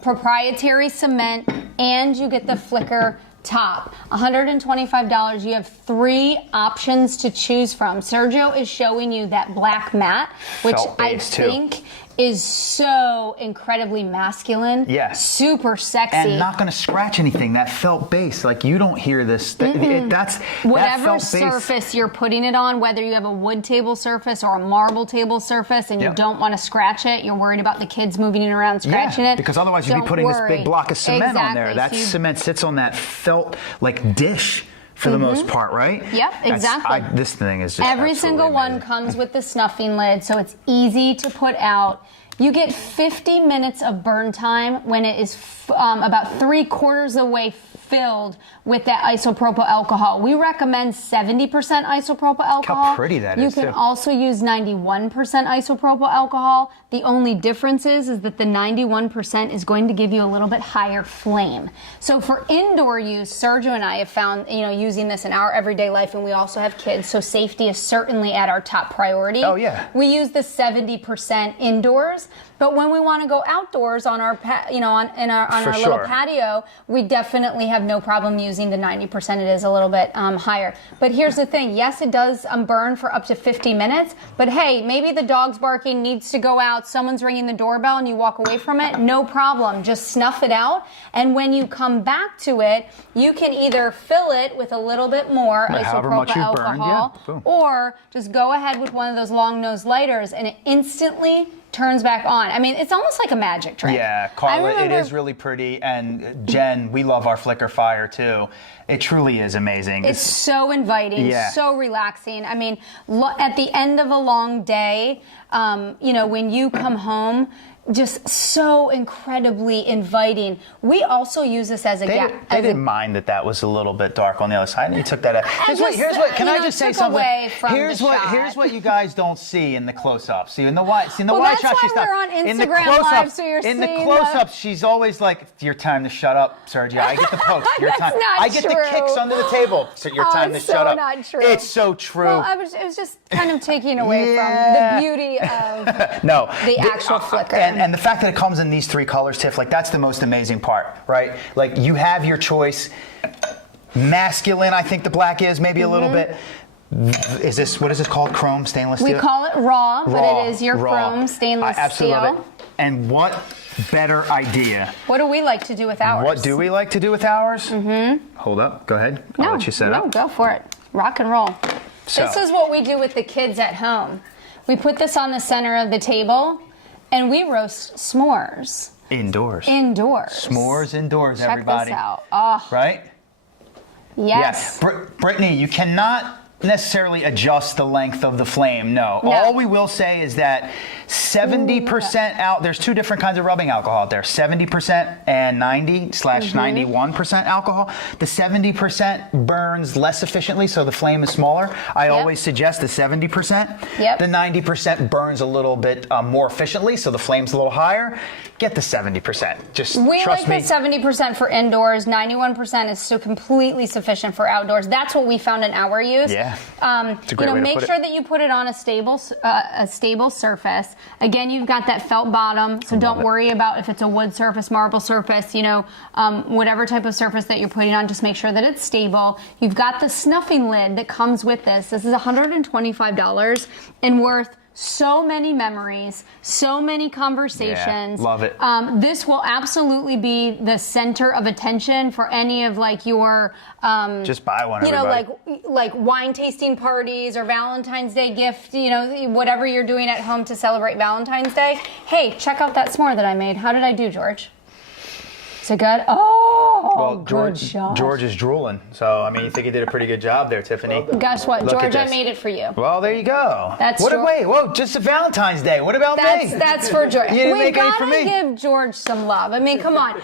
proprietary cement, and you get the flicker top. $125. You have 3 options to choose from. Sergio is showing you that black matte, which Felt I base, too. think is so incredibly masculine. Yes. Super sexy. and not going to scratch anything. That felt base, like you don't hear this. That's Whatever that felt base. surface you're putting it on, whether you have a wood table surface or a marble table surface and you Yep. don't want to scratch it, you're worried about the kids moving it around scratching it. Because otherwise you'd Don't be putting worry. this big block of cement on there. Exactly. That So you- cement sits on that felt like dish for the most part, right? Yep, exactly. This thing is just Every absolutely single one amazing. comes with the snuffing lid, so it's easy to put out. You get 50 minutes of burn time when it is about 3/4 the way filled with that isopropyl alcohol. We recommend 70% isopropyl alcohol. How pretty that is, You can too. also use 91% isopropyl alcohol. The only difference is that the 91% is going to give you a little bit higher flame. So for indoor use, Sergio and I have found, using this in our everyday life, and we also have kids, so safety is certainly at our top priority. Oh, yeah. We use the 70% indoors, but when we want to go outdoors on our, on our For little sure. patio, we definitely have no problem using the 90%. It is a little bit higher. But here's the thing. Yes, it does burn for up to 50 minutes, but hey, maybe the dog's barking, needs to go out, someone's ringing the doorbell and you walk away from it, no problem. Just snuff it out. And when you come back to it, you can either fill it with a little bit more However much isopropyl you've burned, alcohol, yeah, boom. or just go ahead with one of those long nose lighters and it instantly turns back on. I mean, it's almost like a magic trick. Yeah, I Carla, it remember- is really pretty. And Jen, we love our flicker fire too. It truly is amazing. It's so inviting, Yeah. so relaxing. I mean, at the end of a long day, when you come home, just so incredibly inviting. We also use this as a They didn't mind that was a little bit dark on the other side, and you took that out. Here's what. Can I just say took something? away from Here's the what. shot. Here's what you guys don't see in the close-ups. See in the wide. See in the Well, wide that's shot, why she's not. we're on In the Instagram close-ups, Live, so you're in the seeing close-ups, she's always like, "Your time to shut up, Sergio. I get the post. Your That's time. not I get the true. kicks under the table. So your Oh, time to it's shut so up. not true. It's so true. Well, it was just kind of taking away Yeah. from the beauty of No, the actual flicker. and the fact that it comes in these 3 colors, Tiff, like that's the most amazing part, right? Like you have your choice. Masculine, I think the black is maybe a little bit. What is this called? Chrome stainless We steel? call it raw, but Raw, it is your raw. chrome stainless I absolutely steel. love it. And what better idea? What do we like to do with ours? What do we like to do with ours? Hold up, go ahead. I'll let you set no, up. go for it. Rock and roll. So- This is what we do with the kids at home. We put this on the center of the table, and we roast s'mores Indoors. indoors. S'mores indoors, Check everybody. this out. Oh, Right? yes. Yeah. Brittany, you cannot necessarily adjust the length of the flame. No. No. All we will say is that 70% out. There's two different kinds of rubbing alcohol out there, 70% and 90/91% alcohol. The 70% burns less efficiently, so the flame is smaller. I always suggest the 70%. Yep. The 90% burns a little bit more efficiently, so the flame's a little higher. Get the 70%. Just We trust like me. the 70% for indoors. 91% is so completely sufficient for outdoors. That's what we found in our use. Yeah. It's a great way to make put it. sure that you put it on a stable surface. Again, you've got that felt bottom, so don't worry about if it's a wood surface, marble surface, whatever type of surface that you're putting on, just make sure that it's stable. You've got the snuffing lid that comes with this. This is $125 and worth so many memories, so many conversations. Yeah, love it. This will absolutely be the center of attention for any of your Just buy one, you know, everybody. like wine tasting parties or Valentine's Day gift, whatever you're doing at home to celebrate Valentine's Day. Hey, check out that s'more that I made. How did I do, George? Is it good? Oh, Well, good shot. George is drooling, so I mean, you think he did a pretty good job there, Tiffany. Guess what, Look at George? I this. made it for you. Well, there you go. That's what? George. Wait, whoa! Just a Valentine's Day. What about me? That's for George. You didn't We make any for gotta me. give George some love. I mean, come on.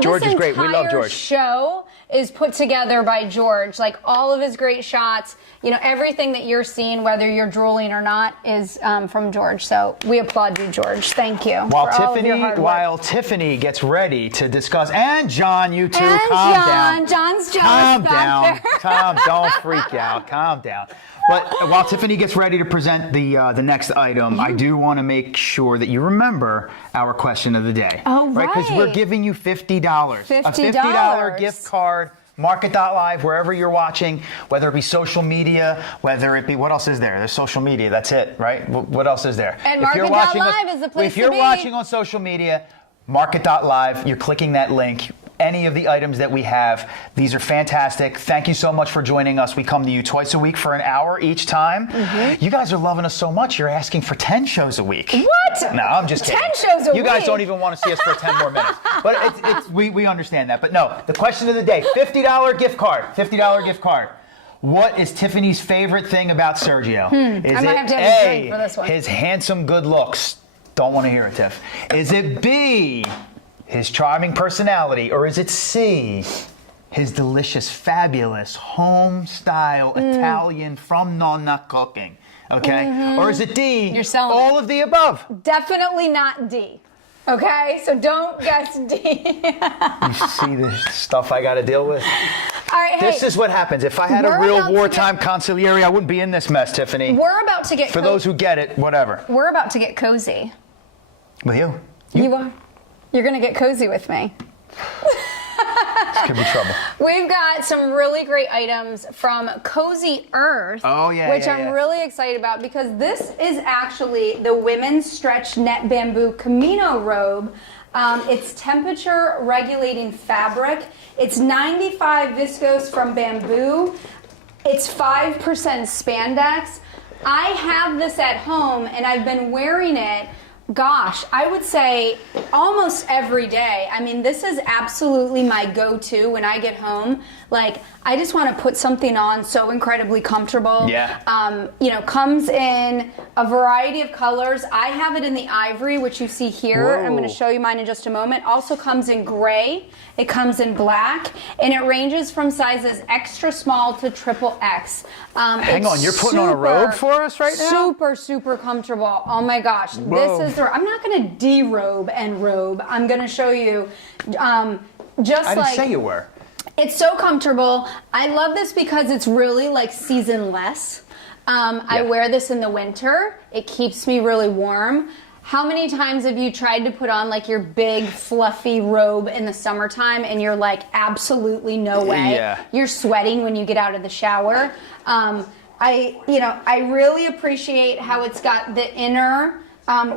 George this is great. We love entire George. show is put together by George. Like all of his great shots, everything that you're seeing, whether you're drooling or not, is from George. So we applaud you, George. Thank you. While for all of your hard work. While Tiffany gets ready to discuss, and John, you two, And calm John. down. John's jealous Calm back down. there. Don't freak out. Calm down. But while Tiffany gets ready to present the next item, I do want to make sure that you remember our question of the day. Oh, right? Because we're right. giving you $50. A $50 $50 gift card. Market.live, wherever you're watching, whether it be social media, whether it be, what else is there? There's social media, that's it, right? What else is there? And If you're watching Market.live is the place If you're to be. watching on social media, Market.live, you're clicking that link. Any of the items that we have, these are fantastic. Thank you so much for joining us. We come to you twice a week for an hour each time. Mm-hmm. You guys are loving us so much, you're asking for 10 shows a week. What? No, I'm just kidding. 10 shows a You guys week? don't even want to see us for 10 more minutes. But we understand that. But no, the question of the day, $50 gift card. $50 gift card. What is Tiffany's favorite thing about Sergio? Is I might it have to have a A, drink for this one. his handsome good looks? Don't want to hear it, Tiff. Is it B, his charming personality? Or is it C, his delicious, fabulous, home-style Italian from Nonna cooking? Okay? Or is it D, You're selling all of the above? Definitely not D. Okay, so don't guess D. You see the stuff I got to deal with? All right, hey, This is what happens. If I had a we're about real to wartime consigliere, I wouldn't be in this mess, Tiffany. we're about to get For those who get it, whatever. we're about to get cozy. With you. You are. You're gonna get cozy with me. This could be trouble. We've got some really great items from Cozy Earth. Oh, yeah, Which yeah, I'm yeah. really excited about because this is actually the women's stretch net bamboo Camino robe. It's temperature regulating fabric. It's 95 viscose from bamboo. It's 5% spandex. I have this at home and I've been wearing it, gosh, I would say almost every day. I mean, this is absolutely my go-to when I get home. Like, I just want to put something on so incredibly comfortable. Yeah. Comes in a variety of colors. I have it in the ivory, which you see here. Whoa. I'm going to show you mine in just a moment. Also comes in gray. It comes in black. And it ranges from sizes extra small to XXX. Hang on, you're putting on a robe for us right now? Super, super comfortable. Oh my gosh. Whoa. This is I'm not going to derobe and robe. I'm going to show you just I didn't like say you were. it's so comfortable. I love this because it's really like seasonless. I wear this in the winter. It keeps me really warm. How many times have you tried to put on like your big fluffy robe in the summertime and you're like, absolutely no way. Yeah. You're sweating when you get out of the shower. I really appreciate how it's got the inner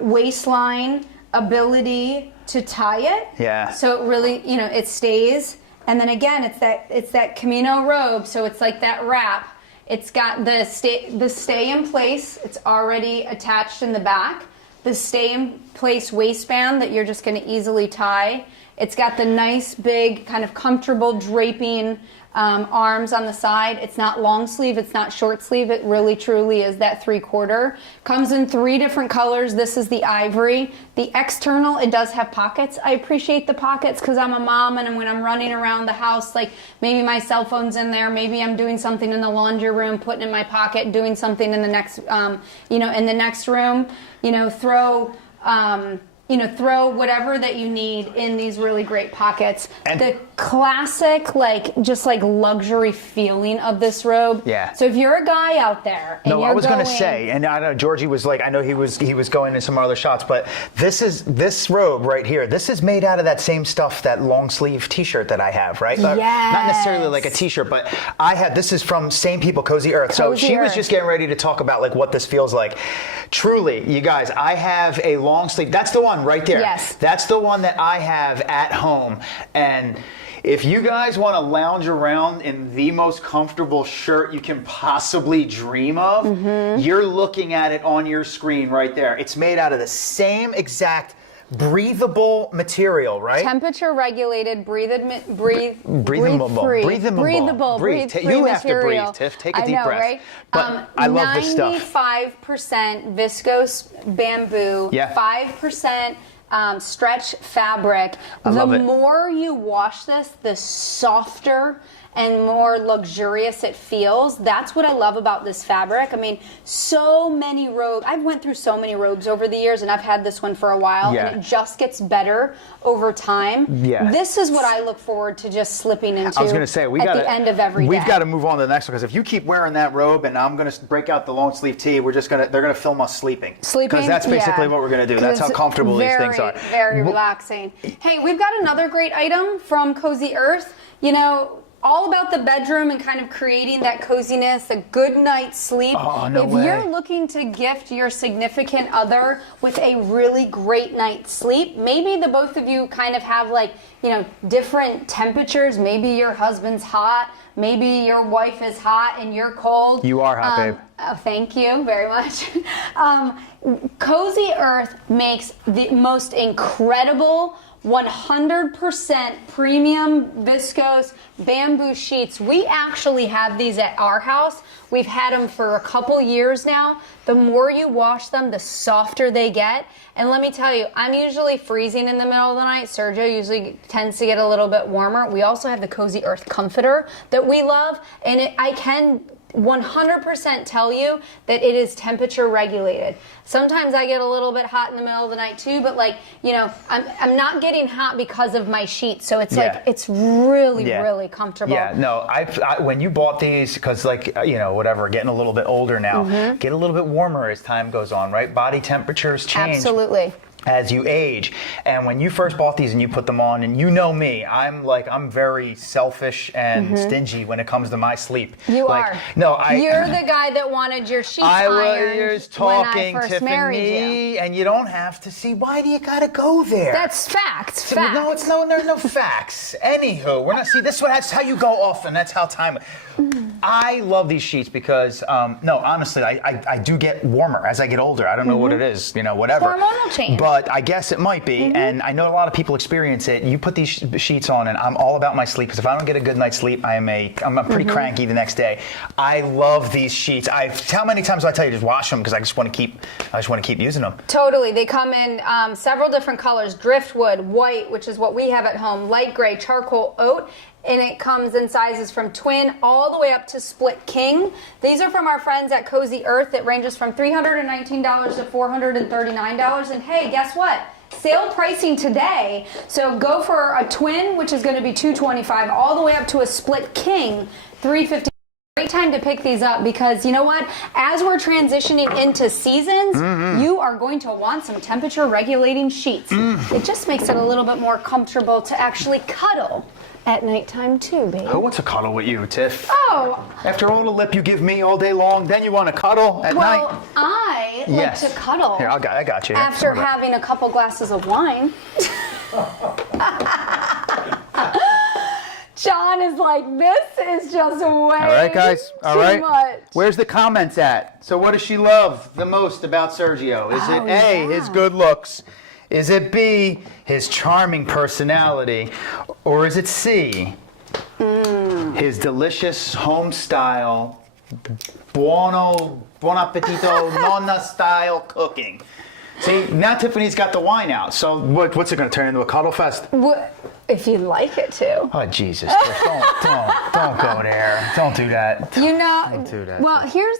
waistline ability to tie it. Yeah. So it really, it stays. And then again, it's that Camino robe, so it's like that wrap. It's got the stay in place. It's already attached in the back. The stay in place waistband that you're just going to easily tie. It's got the nice big kind of comfortable draping arms on the side. It's not long sleeve, it's not short sleeve. It really truly is that 3/4. Comes in 3 different colors. This is the ivory. The external, it does have pockets. I appreciate the pockets because I'm a mom, and when I'm running around the house, like maybe my cell phone's in there, maybe I'm doing something in the laundry room, putting in my pocket, doing something in the next, in the next room, throw whatever that you need in these really great pockets. And the classic, just luxury feeling of this robe. Yeah. So if you're a guy out there, and I was going to say, and I know Georgie was I know he was going in some other shots, but this robe right here. This is made out of that same stuff, that long sleeve T-shirt that I have, right? Yes. Not necessarily like a T-shirt, but I have. This is from Same People, Cozy Earth. So she was just getting ready to talk about what this feels like. Truly, you guys, I have a long sleeve. That's the one right there. Yes. That's the one that I have at home. And if you guys want to lounge around in the most comfortable shirt you can possibly dream of, you're looking at it on your screen right there. It's made out of the same exact breathable material, right? Temperature regulated, breathable, You have to breathe, Tiff. Take a deep breath. Right? But I love this stuff. 95% viscose bamboo, 5% stretch fabric. The more you wash this, the softer and more luxurious it feels. That's what I love about this fabric. I mean, so many robes. I've went through so many robes over the years, and I've had this one for a while, and it just gets better over time. Yeah. This is what I look forward to just slipping into I was going to say, the end of every day. We've got to move on to the next one, because if you keep wearing that robe and I'm going to break out the long sleeve tee, they're going to film us sleeping. Because that's basically what we're going to do. That's how comfortable these things are. Very relaxing. Hey, we've got another great item from Cozy Earth. All about the bedroom and kind of creating that coziness, a good night's sleep. If you're looking to gift your significant other with a really great night's sleep, maybe the both of you kind of have different temperatures. Maybe your husband's hot, maybe your wife is hot and you're cold. You are hot, babe. Oh, thank you very much. Cozy Earth makes the most incredible 100% premium viscose bamboo sheets. We actually have these at our house. We've had them for a couple years now. The more you wash them, the softer they get. And let me tell you, I'm usually freezing in the middle of the night. Sergio usually tends to get a little bit warmer. We also have the Cozy Earth comforter that we love, and I can 100% tell you that it is temperature regulated. Sometimes I get a little bit hot in the middle of the night too, but I'm not getting hot because of my sheets, so it's it's really really comfortable. Yeah, no, I when you bought these, because whatever, getting a little bit older now, get a little bit warmer as time goes on, right? Body temperatures change. Absolutely. As you age. And when you first bought these and you put them on, and you know me, I'm very selfish and stingy when it comes to my sleep. You are. No, You're the guy that wanted your sheets ironed talking, when I first married Tiffany, and you don't have to see. Why do you gotta go there? That's facts. No, it's no facts. Anywho, we're not. See, that's how you go off, and that's how time. I love these sheets because, honestly, I do get warmer as I get older. I don't know what it is, whatever. Hormonal change. But I guess it might be, and I know a lot of people experience it. You put these sheets on, and I'm all about my sleep, because if I don't get a good night's sleep, I'm pretty cranky the next day. I love these sheets. How many times do I tell you just wash them, because I just want to keep using them. Totally. They come in several different colors: driftwood, white, which is what we have at home, light gray, charcoal, oat. And it comes in sizes from twin all the way up to split king. These are from our friends at Cozy Earth. It ranges from $319 to $439. And hey, guess what? Sale pricing today. So go for a twin, which is going to be $225, all the way up to a split king, $350. Great time to pick these up, because you know what? As we're transitioning into seasons, you are going to want some temperature regulating sheets. It just makes it a little bit more comfortable to actually cuddle at nighttime too, babe. Who wants to cuddle with you, Tiff? Oh. After all the lip you give me all day long, then you want to cuddle at night? Well, I like to cuddle. Here, I got you. After having a couple glasses of wine. John is like, this is just way all right, guys. All right. much. Where's the comments at? So what does she love the most about Sergio? Is it A, his good looks? Is it B, his charming personality? Or is it C, His delicious home style, buon appetito, nonna style cooking. See, now Tiffany's got the wine out. So what's it going to turn into, a cuddle fest? If you'd like it to. Oh, Jesus. Don't go there. Don't do that. You know, Don't do that. well, here's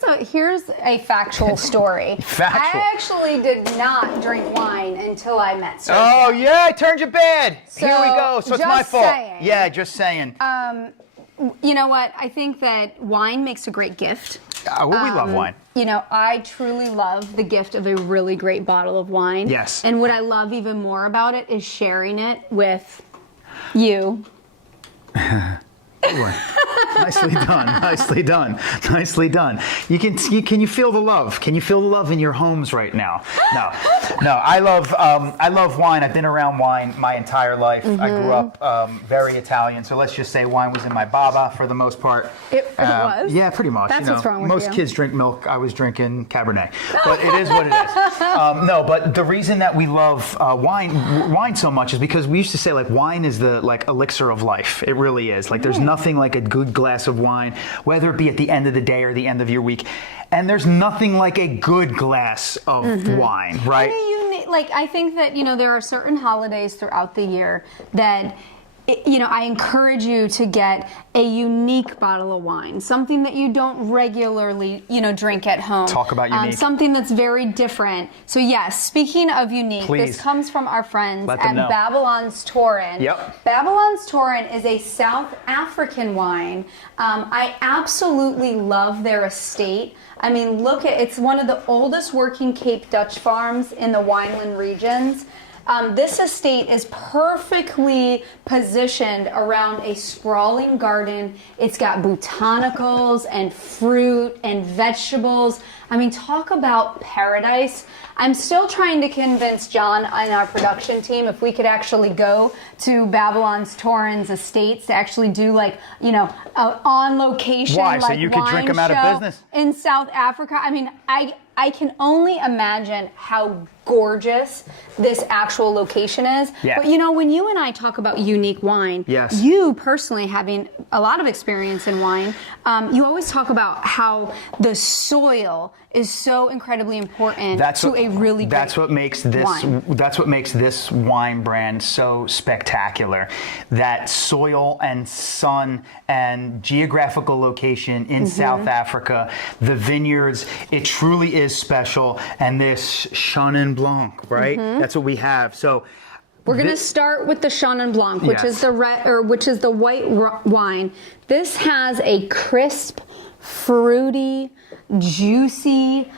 a factual story. Factual. I actually did not drink wine until I met Sergio. Oh, yeah, I turned you bad. Here we So, go. So it's just my fault. saying. Yeah, just saying. You know what? I think that wine makes a great gift. We love wine. You know, I truly love the gift of a really great bottle of wine. Yes. And what I love even more about it is sharing it with you. Nicely done. Nicely done. Nicely done. Can you feel the love? Can you feel the love in your homes right now? No. I love wine. I've been around wine my entire life. I grew up very Italian, so let's just say wine was in my baba for the most part. It was? Yeah, pretty much. That's what's wrong with most you. kids drink milk. I was drinking Cabernet, but it is what it is. No, but the reason that we love wine so much is because we used to say like wine is the like elixir of life. It really is. Like there's nothing like a good glass of wine, whether it be at the end of the day or the end of your week. And there's nothing like a good glass of wine, right? I think that, you know, there are certain holidays throughout the year that, you know, I encourage you to get a unique bottle of wine, something that you don't regularly, you know, drink at home. Talk about unique. Something that's very different. So yes, speaking of unique, Please. this comes from our friends Let at them know. Babylon's Torin. Yep. Babylon's Torin is a South African wine. I absolutely love their estate. I mean, it's one of the oldest working Cape Dutch farms in the wineland regions. This estate is perfectly positioned around a sprawling garden. It's got botanicals and fruit and vegetables. I mean, talk about paradise. I'm still trying to convince John and our production team if we could actually go to Babylon's Torin's estates to actually do like, you know, on location. Why? So like you could drink wine them out of show business? in South Africa. I mean, I can only imagine how gorgeous this actual location is. Yeah. But you know, when you and I talk about unique wine, Yes. you personally having a lot of experience in wine, you always talk about how the soil is so incredibly important to a really great That's what makes this wine. That's what makes this wine brand so spectacular. That soil and sun and geographical location in South Africa, the vineyards, it truly is special. And this Chenin Blanc, right? That's what we have. So we're going to start with the Chenin Blanc, which Yes. is the white wine. This has a crisp, fruity, juicy.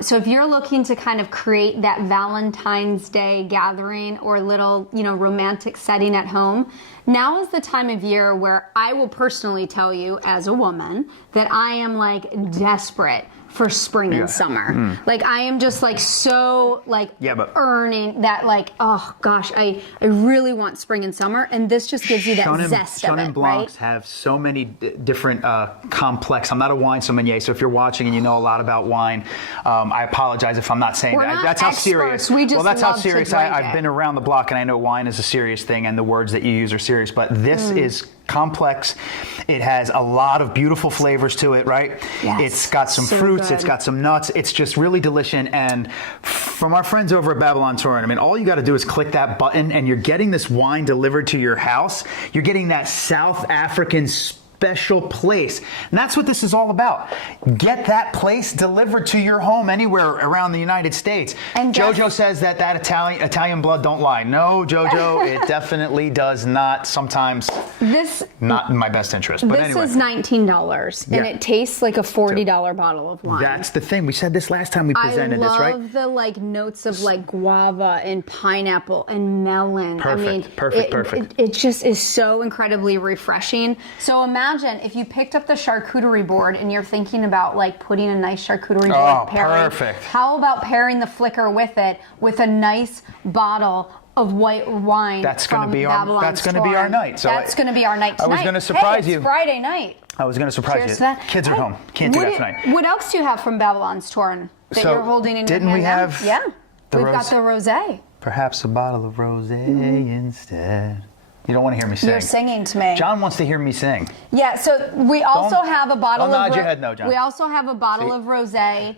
So if you're looking to kind of create that Valentine's Day gathering or little, you know, romantic setting at home, now is the time of year where I will personally tell you as a woman that I am like desperate for spring and summer. Like I am just like so like earning that like, oh gosh, I really want spring and summer, and this just gives you that zest of Chenin it, Blancs right? have so many different complex. I'm not a wine sommelier, so if you're watching and you know a lot about wine, I apologize if I'm not saying We're that. not That's how experts. serious. We just well, that's how love to serious drink I've it. been around the block, and I know wine is a serious thing, and the words that you use are serious. But this is complex. It has a lot of beautiful flavors to it, right? Yes. It's got some So fruits. good. It's got some nuts. It's just really delicious. And from our friends over at Babylon Torin, I mean, all you got to do is click that button, and you're getting this wine delivered to your house. You're getting that South African special place. And that's what this is all about. Get that place delivered to your home anywhere around the United States. And Jojo says that Italian blood don't lie. No, Jojo, it definitely does not. Sometimes not in my best interest. But This anyway. is $19, and Yeah. it tastes like a $40 bottle of wine. That's the thing. We said this last time we presented this, right? I love the like notes of like guava and pineapple and melon. I mean, Perfect. It just is so incredibly refreshing. So imagine if you picked up the charcuterie board and you're thinking about like putting a nice charcuterie board pairing. Perfect. How about pairing the flicker with it with a nice bottle of white wine? That's going to be Babylon's our Torin. night. So that's going to be our night tonight. I was going to surprise hey, you. It's Friday night. I was going to surprise Cheers you. to that. Kids are Hey, home. Can't do that tonight. What else do you have from Babylon's Torin that So, you're holding in your didn't hand we now? have Yeah, the we've got rose- the rosé. Perhaps a bottle of rosé instead. You don't want to hear me sing. You're singing to me. John wants to hear me sing. Yeah, so we also have a bottle don't of nod your head no, John. We also have a bottle of rosé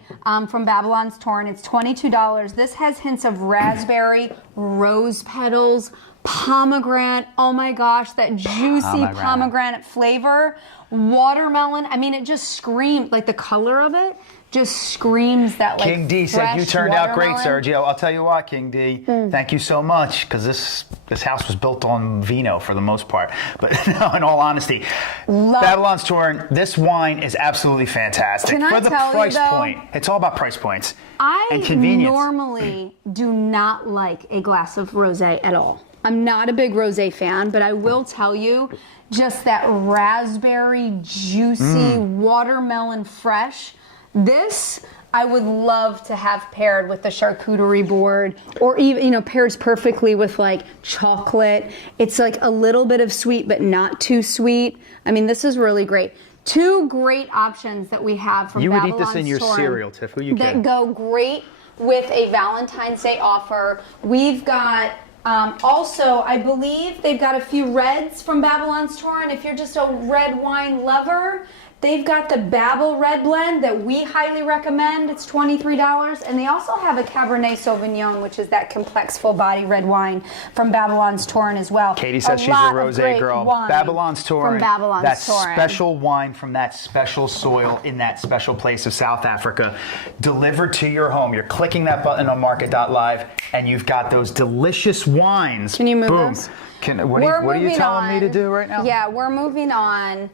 from Babylon's Torn. It's $22. This has hints of raspberry, rose petals, pomegranate. Oh my gosh, that juicy pomegranate flavor. Watermelon. I mean, it just screams, like the color of it just screams that like King D said you turned out great, Sergio. I'll tell you what, King D, thank you so much, because this house was built on vino for the most part. But no, in all honesty, Babylon's Torn, this wine is absolutely fantastic. Can I for the tell price you, though, point. It's all about price points and I convenience. normally do not like a glass of rosé at all. I'm not a big rosé fan, but I will tell you, just that raspberry, juicy, watermelon fresh. This I would love to have paired with the charcuterie board, or even, pairs perfectly with like chocolate. It's like a little bit of sweet, but not too sweet. I mean, this is really great. Two great options that we have from You would Babylon's eat this in your Torn cereal, Tiff. Who you that kidding? go great with a Valentine's Day offer. We've got also, I believe they've got a few reds from Babylon's Torn. If you're just a red wine lover, they've got the Babel Red Blend that we highly recommend. It's $23. And they also have a Cabernet Sauvignon, which is that complex full-body red wine from Babylon's Torn as well. Katie says she's a rosé girl. Babylon's Torn. From Babylon's that Torn. special wine from that special soil in that special place of South Africa, delivered to your home. You're clicking that button on Market.live, and you've got those delicious wines. Can you move Boom. this? What are you telling me to do right now? Yeah, we're moving on.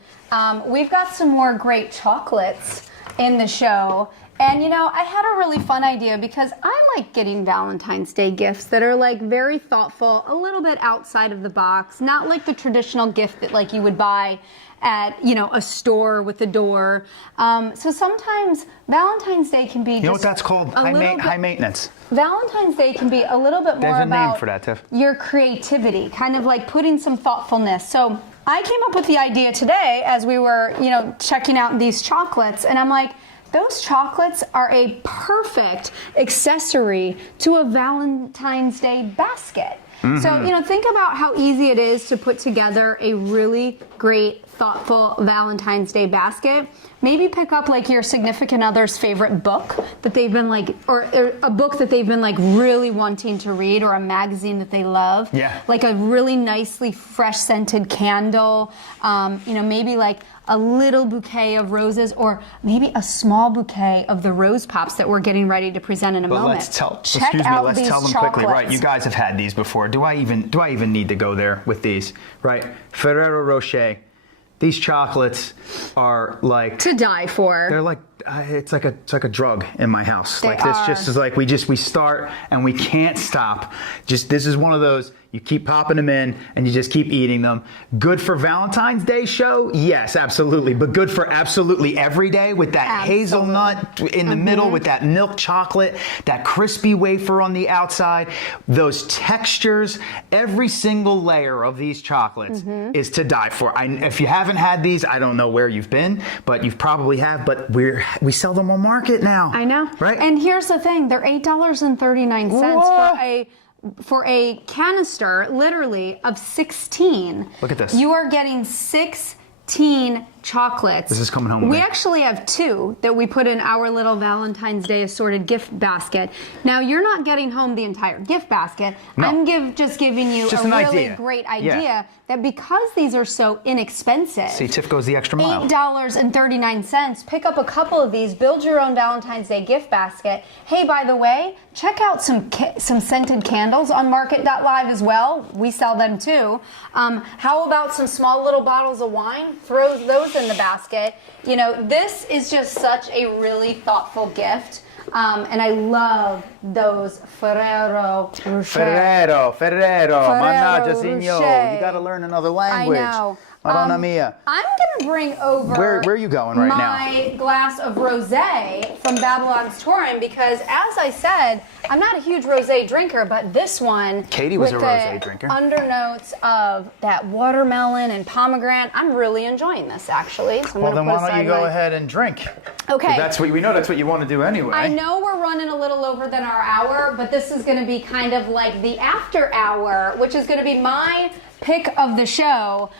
We've got some more great chocolates in the show. And I had a really fun idea, because I like getting Valentine's Day gifts that are like very thoughtful, a little bit outside of the box, not like the traditional gift that like you would buy at a store with a door. So sometimes Valentine's Day can be You know what that's called? High maintenance. Valentine's Day can be a little bit more There's a about name for that, Tiff. your creativity, kind of like putting some thoughtfulness. So I came up with the idea today as we were, checking out these chocolates, and I'm like, those chocolates are a perfect accessory to a Valentine's Day basket. So, think about how easy it is to put together a really great, thoughtful Valentine's Day basket. Maybe pick up like your significant other's favorite book that they've been like, or a book that they've been like really wanting to read, or a magazine that they love. Yeah. Like a really nicely fresh scented candle. Maybe like a little bouquet of roses, or maybe a small bouquet of the rose pops that we're getting ready to present in a moment. Let's tell them chocolates. quickly. Right, you guys have had these before. Do I even need to go there with these? Right, Ferrero Rocher. These chocolates are like to die for. They're like it's like a drug in my house. They like this are. just is like we start and we can't stop. This is one of those, you keep popping them in and you just keep eating them. Good for Valentine's Day show? Yes, absolutely. But good for absolutely every day, with that hazelnut in the middle, with that milk chocolate, that crispy wafer on the outside, those textures. Every single layer of these chocolates is to die for. If you haven't had these, I don't know where you've been, but you probably have. But we sell them on Market now. I know. Right? And here's the thing, they're $8.39 for a canister, literally, of 16. Look at this. You are getting 16 chocolates. This is coming home with We me. actually have 2 that we put in our little Valentine's Day assorted gift basket. Now, you're not getting home the entire gift basket. No. I'm just giving you Just a an really idea. great idea Yeah. that because these are so inexpensive. See, Tiff goes the extra mile. $8.39. Pick up a couple of these. Build your own Valentine's Day gift basket. Hey, by the way, check out some scented candles on Market.live as well. We sell them too. How about some small little bottles of wine? Throw those in the basket. This is just such a really thoughtful gift. And I love those Ferrero Rocher. Ferrero, Mannaggia Rocher. signor. You got to learn another language. I know. Madonna mia. I'm gonna bring over Where are you going right now? my glass of rosé from Babylon's Touring because, as I said, I'm not a huge rosé drinker, but this one, Katie was with a rosé the drinker. undernotes of that watermelon and pomegranate, I'm really enjoying this actually. So I'm Well, gonna then put why don't you aside go my- ahead and drink? Okay. That's what we know. That's what you want to do anyway. I know we're running a little over than our hour, but this is going to be kind of like the after hour, which is going to be my pick of the show.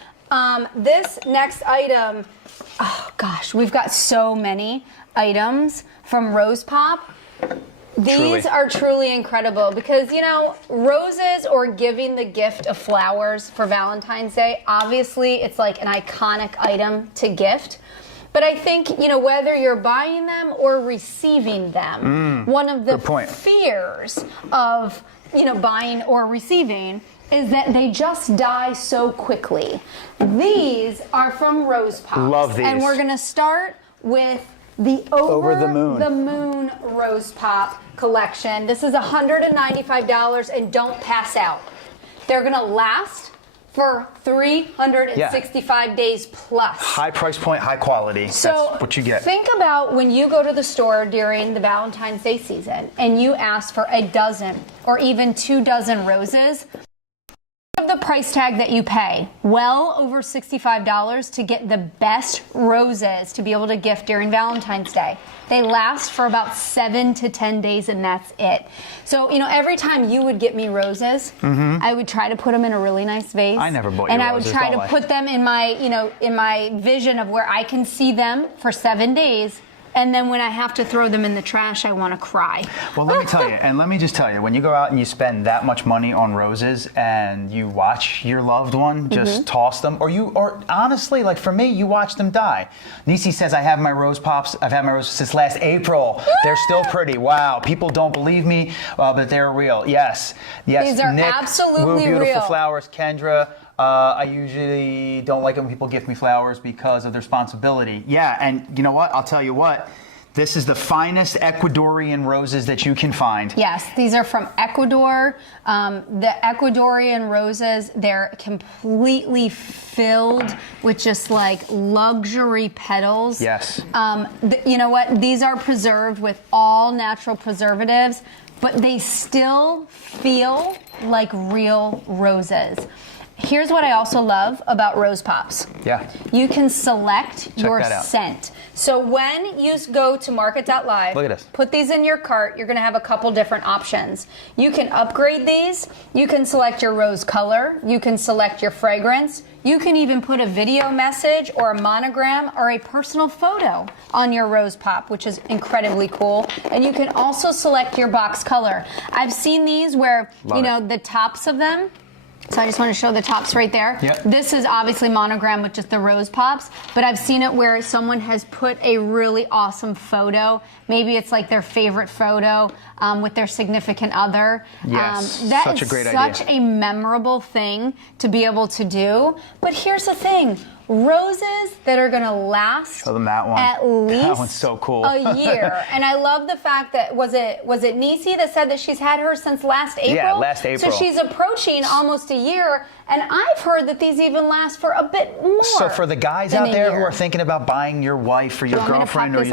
This next item, oh gosh, we've got so many items from Rose Pop. These Truly. are truly incredible because, you know, roses or giving the gift of flowers for Valentine's Day, obviously it's like an iconic item to gift. But I think, you know, whether you're buying them or receiving them, one of the good point. fears of, you know, buying or receiving is that they just die so quickly. These are from Rose Pops. Love these. And we're going to start with the Over the Moon. the Moon Rose Pop collection. This is $195 and don't pass out. They're going to last for 365 days plus. High price point, high quality. So That's what you get. think about when you go to the store during the Valentine's Day season and you ask for a dozen or even 2 dozen roses. Of the price tag that you pay, well over $65 to get the best roses to be able to gift during Valentine's Day. They last for about 7 to 10 days and that's it. So, you know, every time you would get me roses, I would try to put them in a really nice vase. I never bought you And I roses, would try don't to I? put them in my, you know, in my vision of where I can see them for 7 days. And then when I have to throw them in the trash, I want to cry. Well, let me tell you, and let me just tell you, when you go out and you spend that much money on roses and you watch your loved one just toss them, or honestly, like for me, you watch them die. Nisi says, I've had my roses since last April. They're still pretty. Wow, people don't believe me, but they're real. Yes. These are Nick, absolutely Woo Beautiful real. Flowers, Kendra. I usually don't like it when people gift me flowers because of the responsibility. Yeah, and you know what? I'll tell you what. This is the finest Ecuadorian roses that you can find. Yes, these are from Ecuador. The Ecuadorian roses, they're completely filled with just like luxury petals. Yes. You know what? These are preserved with all natural preservatives, but they still feel like real roses. Here's what I also love about Rose Pops. Yeah. You can select your that out. scent. So when you go to market.live, Look at this. put these in your cart, you're going to have a couple different options. You can upgrade these. You can select your rose color. You can select your fragrance. You can even put a video message or a monogram or a personal photo on your Rose Pop, which is incredibly cool. And you can also select your box color. I've seen these where, Love you it. know, the tops of them. So I just want to show the tops right there. Yep. This is obviously monogram with just the Rose Pops, but I've seen it where someone has put a really awesome photo. Maybe it's like their favorite photo with their significant other. Yes, That such is a great idea. such a memorable thing to be able to do. But here's the thing. Roses that are going to last Show them that one. at least That one's so cool. a year. And I love the fact that, was it Nisi that said that she's had her since last April? Yeah, last April. So she's approaching almost a year. And I've heard that these even last for a bit more. So for the guys than out a there who year. are thinking about buying your wife or your want me to pop girlfriend or this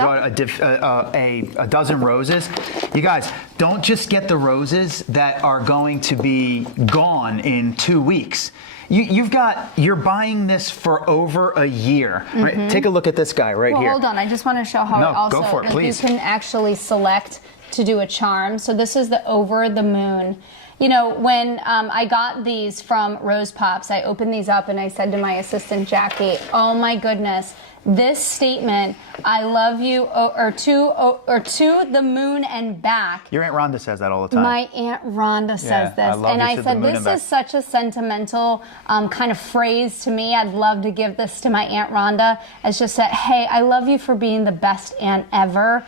your up? daughter a dozen roses, you guys, don't just get the roses that are going to be gone in 2 weeks. You're buying this for over a year. Right? Take a look at this guy right Well, here. hold on. I just want to show how No, it also go for it, like, please. you can actually select to do a charm. So this is the Over the Moon. You know, when I got these from Rose Pops, I opened these up and I said to my assistant Jackie, "Oh my goodness, this statement, I love you, or to the moon and back." Your Aunt Rhonda says that all the time. My Aunt Rhonda says Yeah, this. I love And you I to the said, moon this and back. is such a sentimental kind of phrase to me. I'd love to give this to my Aunt Rhonda as just that, hey, I love you for being the best aunt ever.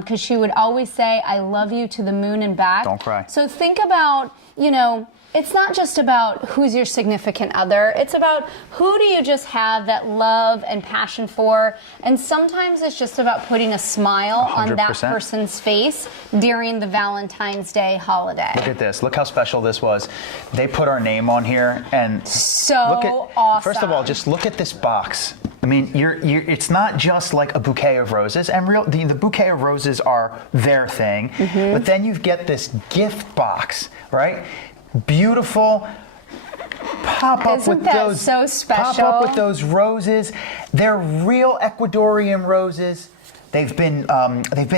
because she would always say, "I love you" to the moon and back. Don't cry. So think about, it's not just about who's your significant other. It's about who do you just have that love and passion for. And sometimes it's just about putting a smile on that 100%. person's face during the Valentine's Day holiday. Look at this. Look how special this was. They put our name on here, and So look at, awesome. First of all, just look at this box. I mean, it's not just like a bouquet of roses, and the bouquet of roses are their thing, but then you get this gift box, right? Beautiful. Pop up Isn't with that those. so special? Pop up with those roses. They're real Ecuadorian roses. They've been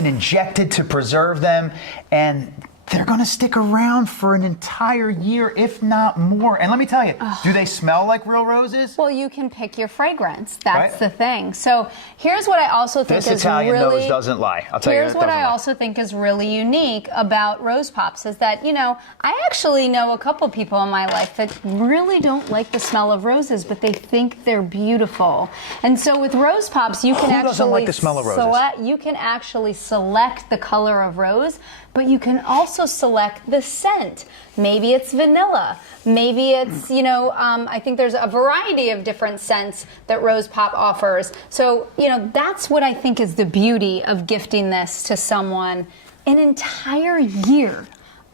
injected to preserve them, and they're going to stick around for an entire year, if not more. And let me tell you, do they smell like real roses? Well, you can pick your fragrance. That's Right. the thing. So here's what I also think This is Italian really. nose doesn't lie. I'll tell you. Here's it what doesn't I lie. also think is really unique about Rose Pops is that, I actually know a couple people in my life that really don't like the smell of roses, but they think they're beautiful. And so with Rose Pops, you can Who actually doesn't like the smell of roses? you can actually select the color of rose, but you can also select the scent. Maybe it's vanilla. Maybe it's, I think there's a variety of different scents that Rose Pop offers. So, that's what I think is the beauty of gifting this to someone. An entire year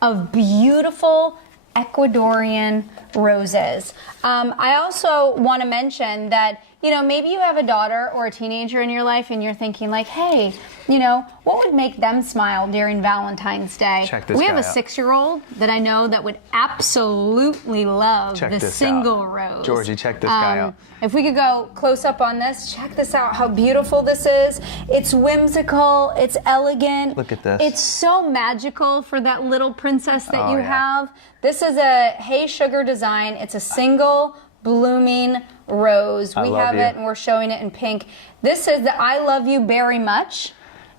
of beautiful Ecuadorian roses. I also want to mention that, maybe you have a daughter or a teenager in your life and you're thinking like, hey, what would make them smile during Valentine's Day? Check this We have guy a out. 6-year-old that I know that would absolutely love Check the this single out. rose. Georgie, check this guy out. If we could go close up on this, check this out, how beautiful this is. It's whimsical, it's elegant. Look at this. It's so magical for that little princess that Oh, you yeah. have. This is a Hey Sugar design. It's a single blooming rose. We love have you. it and we're showing it in pink. This is the I Love You Very Much.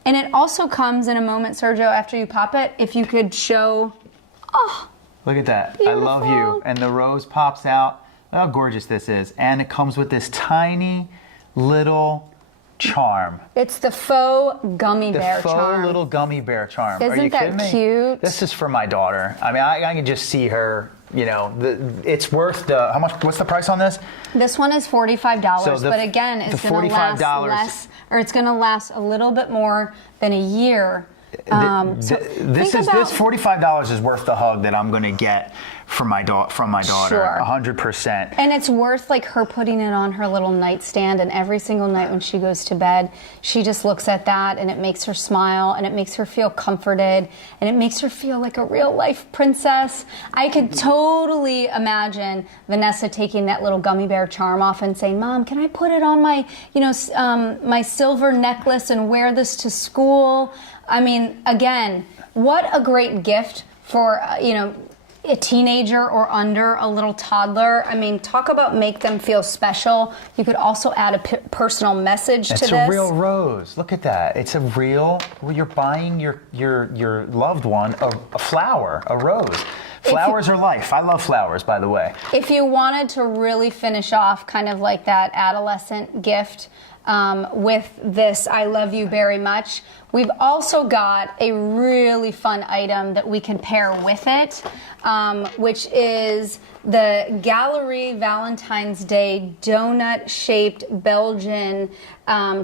And it also comes in a moment, Sergio, after you pop it, if you could show, Look at that. I love you. Beautiful. And the rose pops out. Look how gorgeous this is. And it comes with this tiny little charm. it's the faux gummy The bear faux charm. little gummy bear charm. Are Isn't you that kidding me? cute? This is for my daughter. I mean, I can just see her, it's worth how much, what's the price on this? This one is $45, So the- but again, it's the going to last $45 less, or it's going to last a little bit more than a year. So This think about- $45 is worth the hug that I'm going to get from my daughter. Sure. 100%. And it's worth like her putting it on her little nightstand, and every single night when she goes to bed, she just looks at that and it makes her smile and it makes her feel comforted and it makes her feel like a real life princess. I could totally imagine Vanessa taking that little gummy bear charm off and saying, "Mom, can I put it on my, my silver necklace and wear this to school?" I mean, again, what a great gift for, a teenager or under, a little toddler. I mean, talk about make them feel special. You could also add a personal message to It's this. a real rose. Look at that. It's a real. You're buying your loved one a flower, a rose. Flowers are life. I love flowers, by the way. If you wanted to really finish off kind of like that adolescent gift with this I Love You Very Much, we've also got a really fun item that we can pair with it, which is the Gallery Valentine's Day donut-shaped Belgian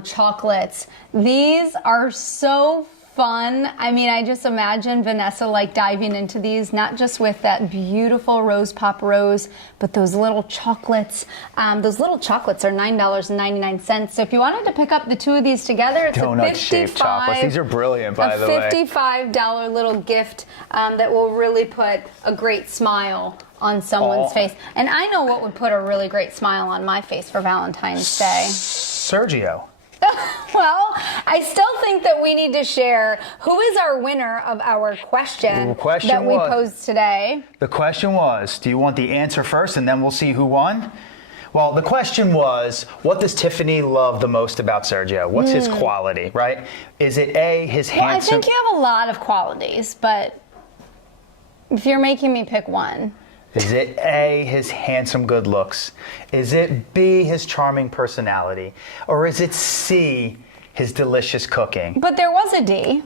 chocolates. These are so fun. I mean, I just imagine Vanessa like diving into these, not just with that beautiful Rose Pop rose, but those little chocolates. Those little chocolates are $9.99. So if you wanted to pick up the two of these together, it's Donut-shaped chocolates. These are brilliant, by the way. A $55 little gift that will really put a great smile on someone's face. And I know what would put a really great smile on my face for Valentine's Day. Sergio. Well, I still think that we need to share who is our winner of our question, The question that we was- posed today. The question was, do you want the answer first and then we'll see who won? Well, the question was, what does Tiffany love the most about Sergio? What's his quality, right? Is it A, his Well, I handsome... think you have a lot of qualities, but if you're making me pick one, Is it A, his handsome good looks? Is it B, his charming personality? Or is it C, his delicious cooking. But there was a D.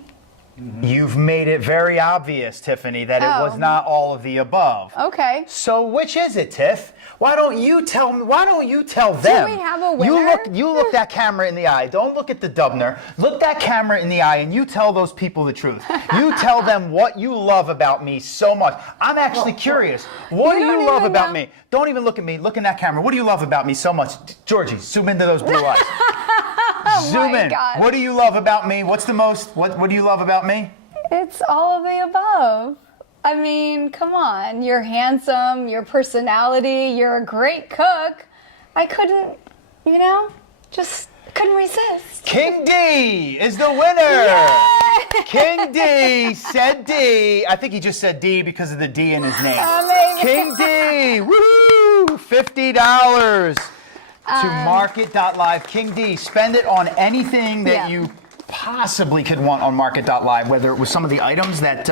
You've made it very obvious, Tiffany, that it was Oh. not all of the above. Okay. So which is it, Tiff? Why don't you tell me? Why don't you tell them? we have a You winner? look that camera in the eye. Don't look at the Dubner. Look that camera in the eye, and you tell those people the truth. You tell them what you love about me so much. I'm actually curious. What do You don't you love even about know. me? Don't even look at me. Look in that camera. What do you love about me so much, Georgie? Zoom into those blue eyes. Zoom my in. God. What do you love about me? What's the most? What do you love about me? It's all of the above. I mean, come on. You're handsome, your personality, you're a great cook. I couldn't, just couldn't resist. King D is the winner. King D said D. I think he just said D because of the D in his name. Amazing. King D, woo! $50 to Market.live. King D, spend it on anything that Yeah. you possibly could want on Market.live, whether it was some of the items that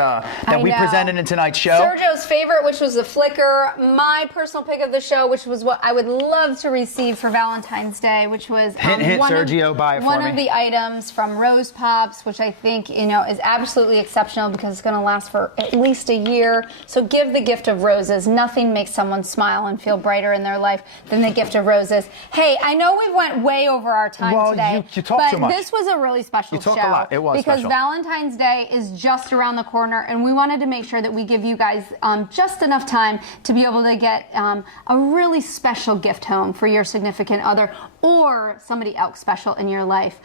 we know. presented in tonight's show. Sergio's favorite, which was the Flickr. My personal pick of the show, which was what I would love to receive for Valentine's Day, which was Hint, Sergio, buy it for one me. of the items from Rose Pops, which I think is absolutely exceptional because it's going to last for at least a year. So give the gift of roses. Nothing makes someone smile and feel brighter in their life than the gift of roses. Hey, I know we went way over our time Well, today, you talk but too much. this was a really special You talked show a lot. It was because special. Valentine's Day is just around the corner, and we wanted to make sure that we give you guys just enough time to be able to get a really special gift home for your significant other or somebody else special in your life.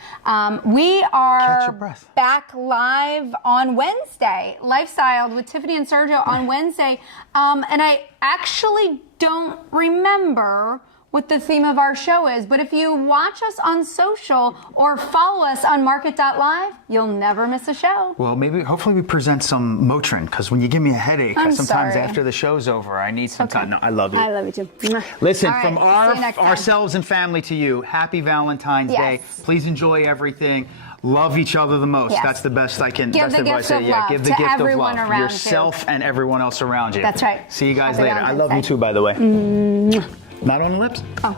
We Catch your are breath. back live on Wednesday, Lifestyled with Tiffany and Sergio on Wednesday, and I actually don't remember what the theme of our show is, but if you watch us on social or follow us on Market.live, you'll never miss a show. Well, hopefully we present some Motrin, because when you give me a headache, I'm sometimes sorry. after the show's over, I need some time. No, I love you. I love you too. Mwah. Listen, All right, from see you next time. ourselves and family to you, happy Valentine's Day. Yes. Please enjoy everything. Love each other the most. Yes. That's the best I can. Give that's the advice gift I- of yeah, love give the to gift of everyone love around yourself and everyone else around you. That's right. See you guys Happy later. I love you Valentine's too, by the way. Not on the lips. Oh.